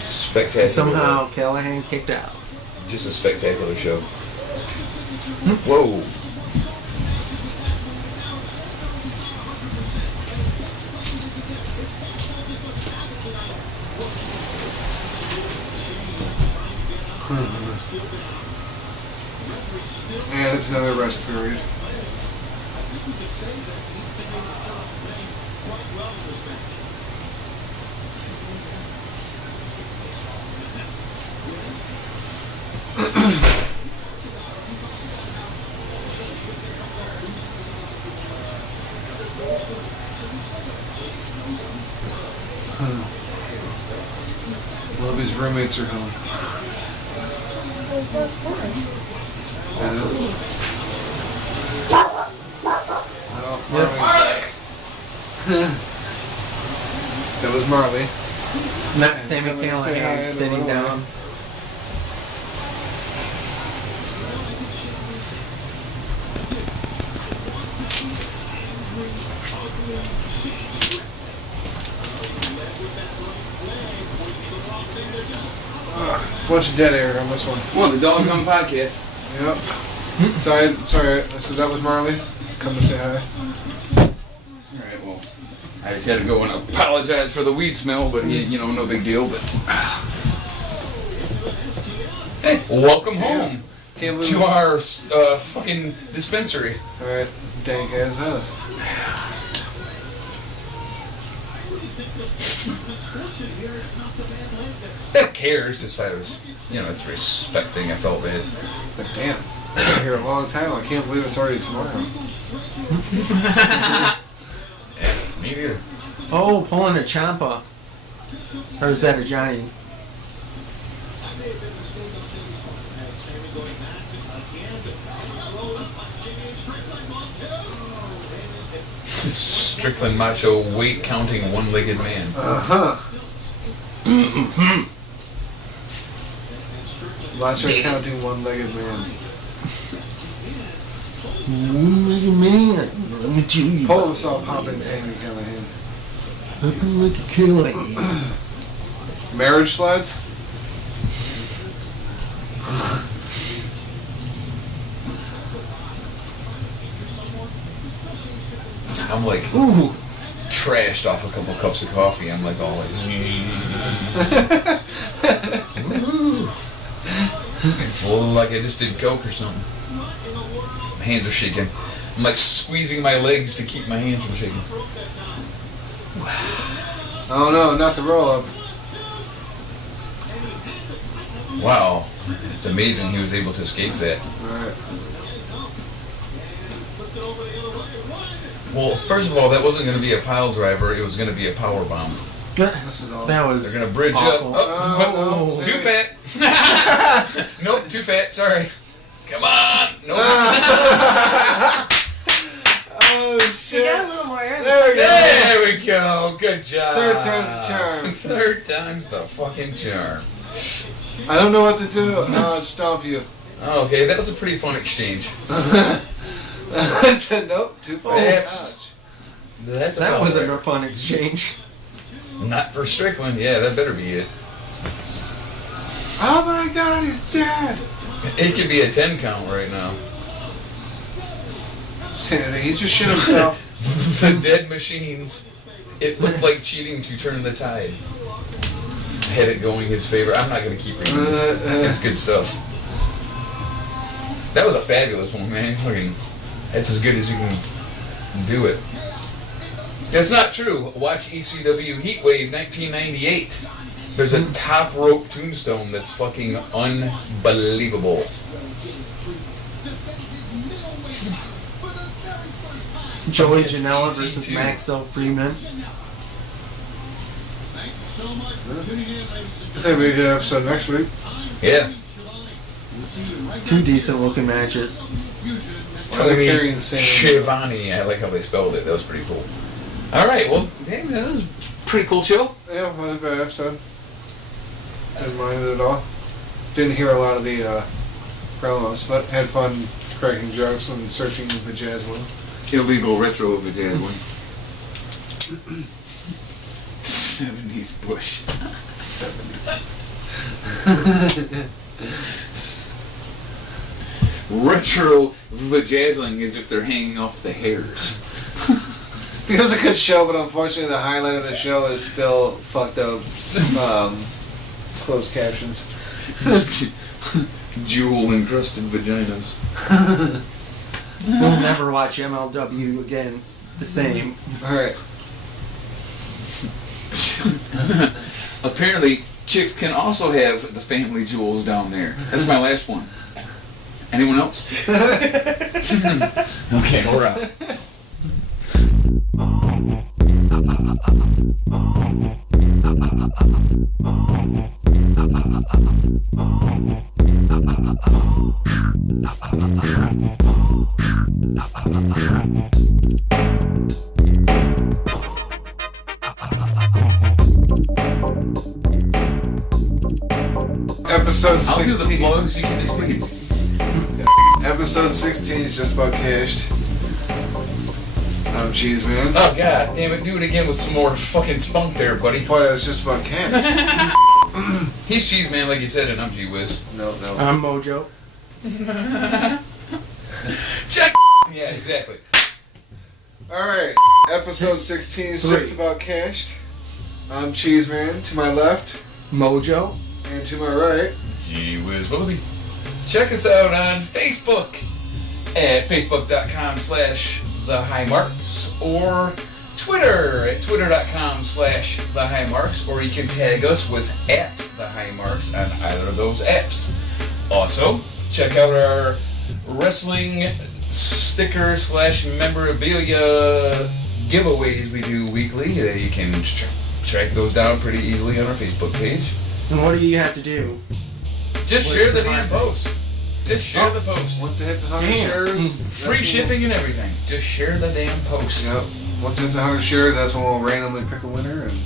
Spectacular. Somehow Callahan kicked out. Just a spectacular show. Whoa. Yeah, that's another rest period. One of his roommates are home. That was Marley. Not Sammy Callahan sitting down. Bunch of dead air on this one. Well, the Dogs on podcast. Yep. Sorry. I said that was Marley. Come to say hi. Alright, well, I just had to go and apologize for the weed smell, but no big deal, but... Hey, welcome home to our fucking dispensary. Alright, dank ass house. That cares, just I was, it's respecting, I felt bad. But damn, I've been here a long time. I can't believe it's already tomorrow. Yeah, me neither. Oh, pulling a Ciampa. Or is that a Johnny? Strickland Macho weight counting one-legged man. Macho counting one-legged man. One-legged man. Let me tell you. Pull himself hopping Sammy Callahan. Hopping like a Callahan. Marriage slides? I'm like, ooh, trashed off a couple cups of coffee. I'm like, all like, ooh. It's a little like I just did coke or something. My hands are shaking. I'm like squeezing my legs to keep my hands from shaking. Oh no, not the roll up. Wow, it's amazing he was able to escape that. Alright. Well, first of all, that wasn't going to be a pile driver. It was going to be a power bomb. This is all. That was. They're going to bridge awful. up. Oh, no. Too fat. Nope, too fat. Sorry. Come on. Nope. Oh We shit. got a little more air. There we go. There we go. Good job. Third time's the charm. Third time's the fucking charm. I don't know what to do. No, I'd stomp you. Okay, that was a pretty fun exchange. I said nope, too far. That's That about wasn't right. a fun exchange. Not for Strickland. Yeah, that better be it. Oh my god, he's dead. It could be a 10 count right now. He just shit himself. The dead machines. It looked like cheating to turn the tide. Had it going his favor. I'm not going to keep reading this. It's good stuff. That was a fabulous one, man. Fucking, that's as good as you can do it. That's not true. Watch ECW Heatwave 1998. There's a top rope tombstone that's fucking unbelievable. Joey It's Janela EC2. versus Maxwell Freeman. This will be a good episode next week. Yeah. Two decent looking matches. Tony carrying the same- Schiavone. I like how they spelled it. That was pretty cool. All right. Well, damn, that was a pretty cool show. Yeah, it wasn't a bad episode. Didn't mind it at all. Didn't hear a lot of the promos, but had fun cracking jokes and searching the Vajazzling. Illegal retro vajazzling. 70s Bush. 70s. Retro vajazzling is if they're hanging off the hairs. It was a good show, but unfortunately the highlight of the show is still fucked up closed captions. Jewel encrusted vaginas. We'll never watch MLW again the same. Alright. Apparently, chicks can also have the family jewels down there. That's my last one. Anyone else? Okay, we're out. Episode I'll do the 16. plugs, you can just leave. Episode 16 is just about cashed. I'm Cheez, man. Oh god, damn it, do it again with some more fucking spunk there, buddy. Boy, that's just about cash. He's Cheez, man, like you said, and I'm Whiz. No. I'm Mojo. Check! Yeah, exactly. Alright, episode 16 is just about cashed. I'm Cheez, man. To my left, Mojo. and to my right. Gee whiz, Willoughby. Check us out on Facebook at facebook.com/thehighmarks or Twitter at twitter.com/thehighmarks, or you can tag us with @thehighmarks on either of those apps. Also, check out our wrestling sticker /memorabilia giveaways we do weekly. You can track those down pretty easily on our Facebook page. And what do you have to do? Just What's share the the damn hard post. Just share the post. Once it hits 100 Damn. shares, Free shipping and everything. Just share the damn post. Yep. Once it hits 100 shares, that's when we'll randomly pick a winner. And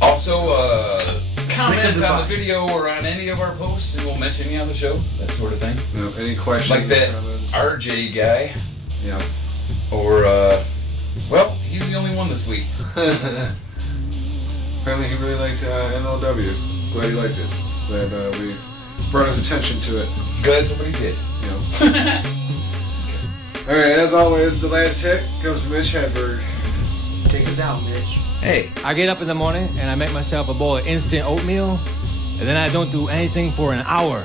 Also, comment Click the on the button. video or on any of our posts, and we'll mention you on the show. That sort of thing. any questions? Like that comments? RJ guy, Yeah. or well, he's the only one this week. Apparently he really liked MLW. Glad he liked it. Glad we brought his attention to it. Glad somebody did. You know. Alright, as always, the last hit goes to Mitch Hedberg. Take us out, Mitch. Hey, I get up in the morning and I make myself a bowl of instant oatmeal, and then I don't do anything for an hour,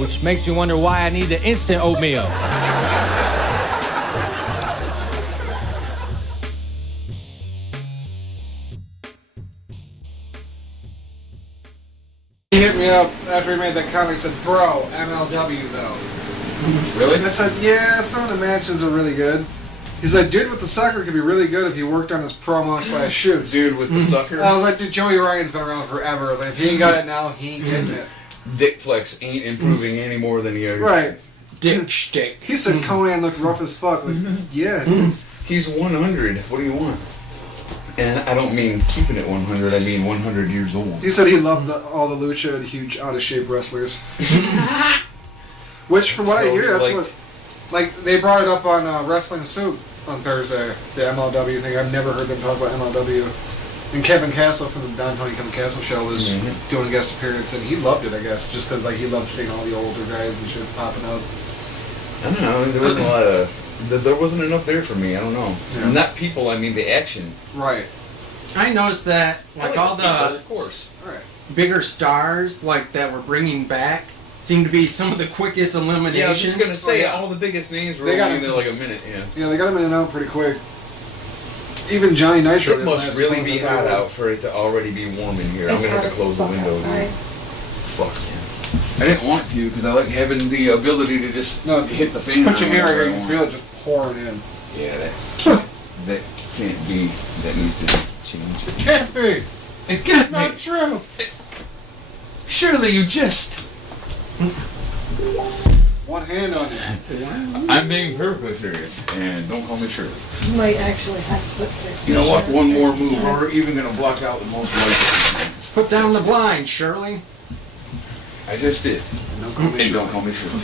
which makes me wonder why I need the instant oatmeal. He hit me up after he made that comment. He said, "Bro, MLW though." Really? And I said, "Yeah, some of the matches are really good." He's like, "Dude with the sucker could be really good if he worked on his promo / shoots." Dude with the sucker? I was like, "Dude, Joey Ryan's been around forever. I was like, if he ain't got it now, he ain't getting it." Dick Flex ain't improving any more than he is. Right. Dick shtick. He said Conan looked rough as fuck. Like, yeah. He's 100. What do you want? And I don't mean keeping it 100. I mean 100 years old. He said he loved all the lucha, the huge out of shape wrestlers. Which, from what I hear, that's what. Like, they brought it up on Wrestling Soup on Thursday, the MLW thing. I've never heard them talk about MLW. And Kevin Castle from the Don Tony Kevin Castle show was doing a guest appearance, and he loved it, I guess, just because like he loved seeing all the older guys and shit popping up. I don't know. There wasn't a lot of. There wasn't enough there for me. I don't know. Yeah. Not people. I mean the action. Right. I noticed that, like all people, the of course. Right. bigger stars, like that we're bringing back, seem to be some of the quickest eliminations. Yeah, I was just gonna say all the biggest names were only in there like a minute. Yeah. Yeah, they got him in and out pretty quick. Even Johnny Nitro. It must really be hot out for it to already be warm in here. I'm gonna have to close the window. Fuck yeah. I didn't want to because I like having the ability to just hit the fan. Put your hair here, you can feel it just pouring in. Yeah, that can't be. That needs to change. It can't be. It can't Not be. true. Surely you just. One hand on it. I'm being perfectly serious, and don't call me Shirley. You might actually have to put the You know what? One more move, or we're even gonna block out the most likely. Put down the blind, Shirley. I just did. Don't call me Shirley. Don't call me Shirley.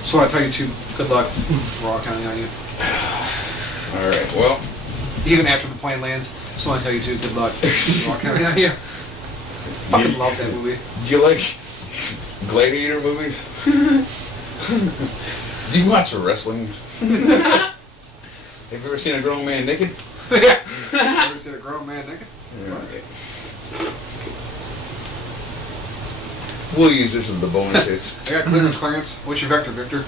Just want to tell you too, good luck. We're all counting on you. All right. Well, even after the plane lands, just want to tell you too, good luck. We're all counting on you. Fucking love that movie. Do you like gladiator movies? Do you watch wrestling? Have you ever seen a grown man naked? Yeah. Ever seen a grown man naked? Yeah. We'll use this as the bonus hits. I got clearance. What's your vector, Victor?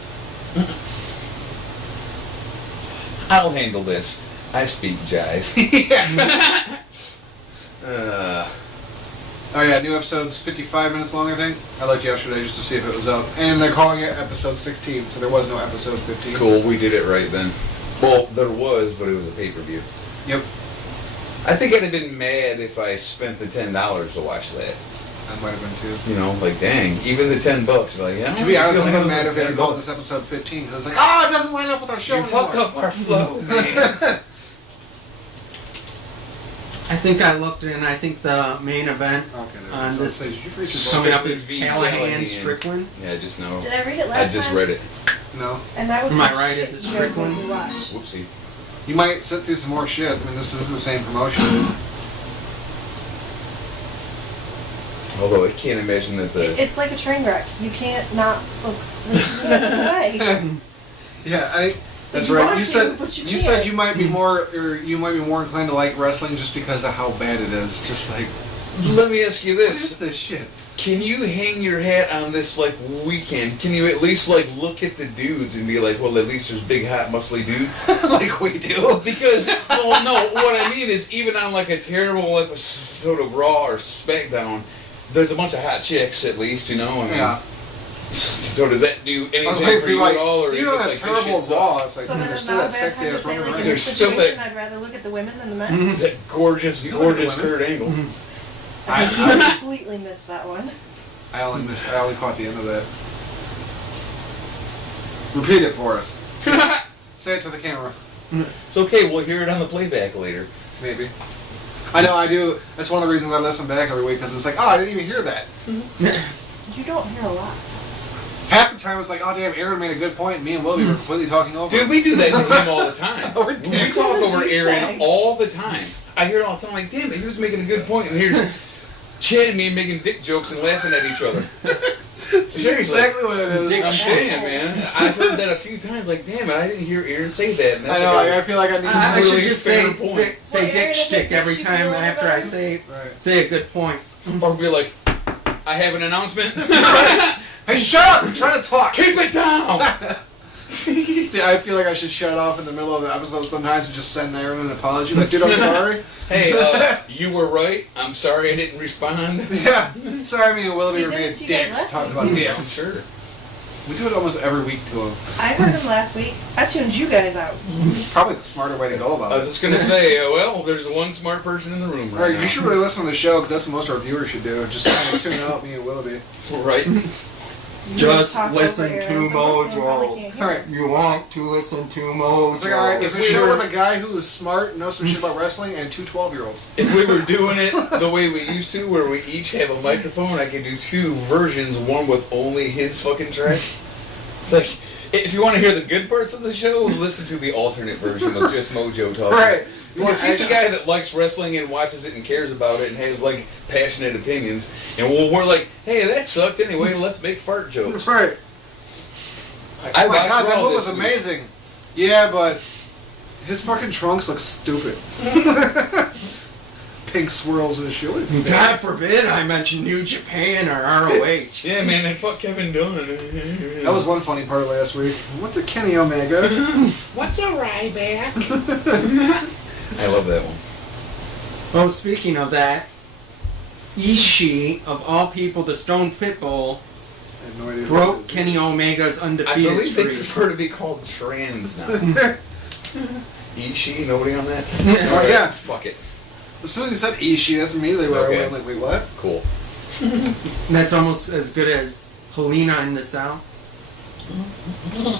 I'll handle this. I speak jive. Oh yeah, new episode's 55 minutes long, I think. I looked yesterday just to see if it was up. And they're calling it episode 16, so there was no episode 15. Cool, we did it right then. Well, there was, but it was a pay-per-view. Yep. I think I'd have been mad if I spent the $10 to watch that. That might have been too. You know, like dang, even the $10. Like, yeah. To be honest, I'd have been mad if they had called this episode 15. Because I was like, oh, it doesn't line up with our show anymore. Fuck up our flow, man. I think I looked and I think the main event on this coming up is Callahan Strickland. Yeah, I just know. Did I read it last time? I just read it. No. And that was Am I some right? shit Is it show Strickland? we watched. Whoopsie. You might sit through some more shit. I mean, this is the same promotion. Although I can't imagine that the... It's like a train wreck. You can't not look away. Yeah, that's You right. want You to, said but you you said can't. you might be more inclined to like wrestling just because of how bad it is. Just like, Let me ask you what is this. this shit? Can you hang your hat on this, like, weekend? Can you at least, like, look at the dudes and be like, well, at least there's big, hot, muscly dudes? Like we do. Because, well, no, what I mean is even on, like, a terrible episode of Raw or Smackdown, there's a bunch of hot chicks, at least, you know? I mean, Yeah. So does that do I was anything waiting for for you like, at all? Or you know just that like, terrible this shit Raw? sucks? It's like, So then there's it's still not that a bad sexy time to ass say, Roman like, in Reigns. this There's still situation, that- I'd rather look at the women than the men. That gorgeous, You look at the gorgeous women. Kurt Angle. I think you completely missed that one. I only caught the end of that. Repeat it for us. Say it to the camera. It's okay, we'll hear it on the playback later. Maybe. I know I do. That's one of the reasons I listen back every week because it's like, oh, I didn't even hear that. You don't hear a lot. Half the time it's like, oh damn, Aaron made a good point. And me and Wilby were completely talking over. Dude, we do that to him all the time. We're We talk over Aaron all the time. I hear it all the time. I'm like, damn it, he was making a good point. And here's Chad and me making dick jokes and laughing at each other. Seriously. Exactly what it is. I'm saying, man. I've heard that a few times. Like, damn it, I didn't hear Aaron say that. And that's I know. like I feel like I need to I really should just fair say point. say dick shtick every time after I say a good point. Or be like, I have an announcement. Hey, shut up! I'm trying to talk. Keep it down. See, I feel like I should shut off in the middle of the episode sometimes and just send Aaron an apology. Like, dude, I'm sorry. Hey, you were right. I'm sorry I didn't respond. Yeah. Sorry, me and Willoughby were He being did it to you guys dicks last talking week. about Yeah, I'm dicks. sure. We do it almost every week to him. I heard him last week. I tuned you guys out. Probably the smarter way to go about I it. was just going to say, well, there's one smart person in the room right Alright, now. you should really listen to the show because that's what most of our viewers should do. Just kind of tune out me and Willoughby. Right? Just talk listen over to Aaron, so most of them probably Mojo. can't hear. Alright. You want to listen to Mojo. It's like, alright, it's a we show were- with a guy who is smart, knows some shit about wrestling, and two 12-year-olds. If we were doing it the way we used to, where we each have a microphone, I could do two versions, one with only his fucking track. Like, if you want to hear the good parts of the show, listen to the alternate version with just Mojo talking. Right. Because he's the guy that likes wrestling and watches it and cares about it and has, like, passionate opinions. And we're like, hey, that sucked anyway, let's make fart jokes. Right. I Oh my watched god, that Raw move was this week. amazing. Yeah, but his fucking trunks look stupid. Pink swirls in his shoe. God forbid I mention New Japan or ROH. Yeah, man, and fuck Kevin Dunn. That was one funny part last week. What's a Kenny Omega? What's a Ryback? I love that one. Oh, speaking of that, Ishii, of all people, the Stone Pitbull, I have no idea. broke Kenny Omega's I undefeated believe they streak. prefer to be called trans now. Ishii, nobody on that? Oh, yeah. Fuck it. As soon as he said Ishii, that's immediately where Okay. I went like, wait, what? Cool. That's almost as good as Helena in the South.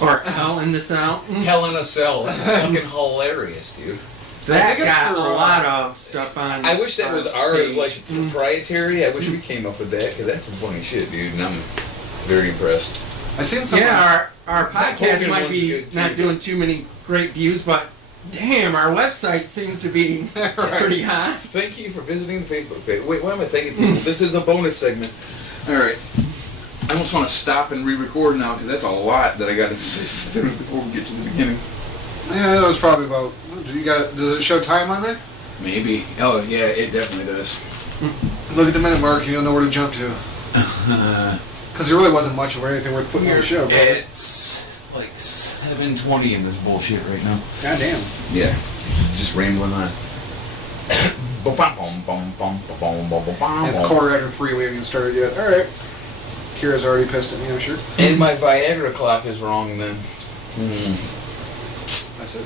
Or Hell in the South. Hell in a Cell. That was fucking hilarious, dude. That think it's got for, a lot of stuff on. I wish that was ours, page. like, proprietary. I wish we came up with that, because that's some funny shit, dude, and I'm very impressed. I seen something. Yeah, our That podcast Hogan might one's be good, too. not doing too many great views, but damn, our website seems to be pretty hot. Thank you for visiting the Facebook page. Wait, why am I thanking people? This is a bonus segment. Alright. I almost want to stop and re-record now, because that's a lot that I got to sift through before we get to the beginning. Yeah, that was probably about. Does it show time on there? Maybe. Oh, yeah, it definitely does. Look at the minute mark, and you'll know where to jump to. Because there really wasn't much of anything worth putting on the show. It's like 7:20 in this bullshit right now. God damn. Yeah, just rambling on. It's 3:15. We haven't even started yet. All right. Kira's already pissed at me, I'm sure. And my Viagra clock is wrong then. I said,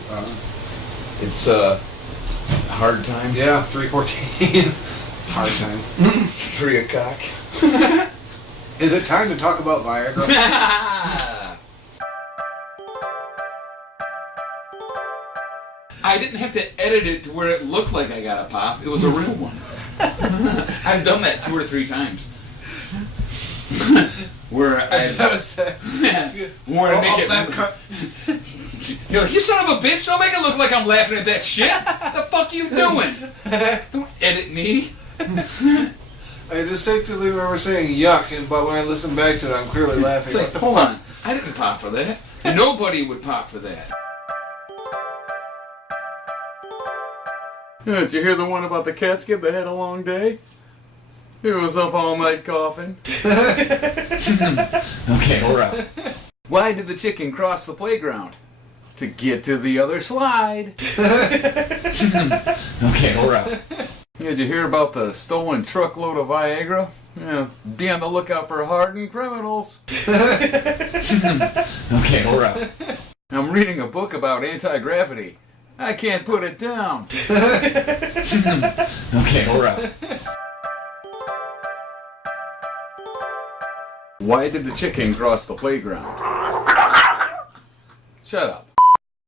It's a hard time. yeah, 3:14. Hard time. 3 o'clock. Is it time to talk about Viagra? I didn't have to edit it to where it looked like I got a pop. It was a real one. I've done that 2 or 3 times. Where I want to make it. You're like, you son of a bitch! Don't make it look like I'm laughing at that shit. The fuck you doing? Don't edit me. I distinctly remember saying yuck, but when I listen back to it, I'm clearly laughing. It's like, What the hold fuck? on. I didn't pop for that. Nobody would pop for that. Did you hear the one about the casket that had a long day? It was up all night coughing. Okay, we're out. Why did the chicken cross the playground? To get to the other slide. Okay, we're out. Did you hear about the stolen truckload of Viagra? Yeah, be on the lookout for hardened criminals. Okay, we're out. I'm reading a book about anti-gravity. I can't put it down. Okay, we're out. Why did the chicken cross the playground? Shut up.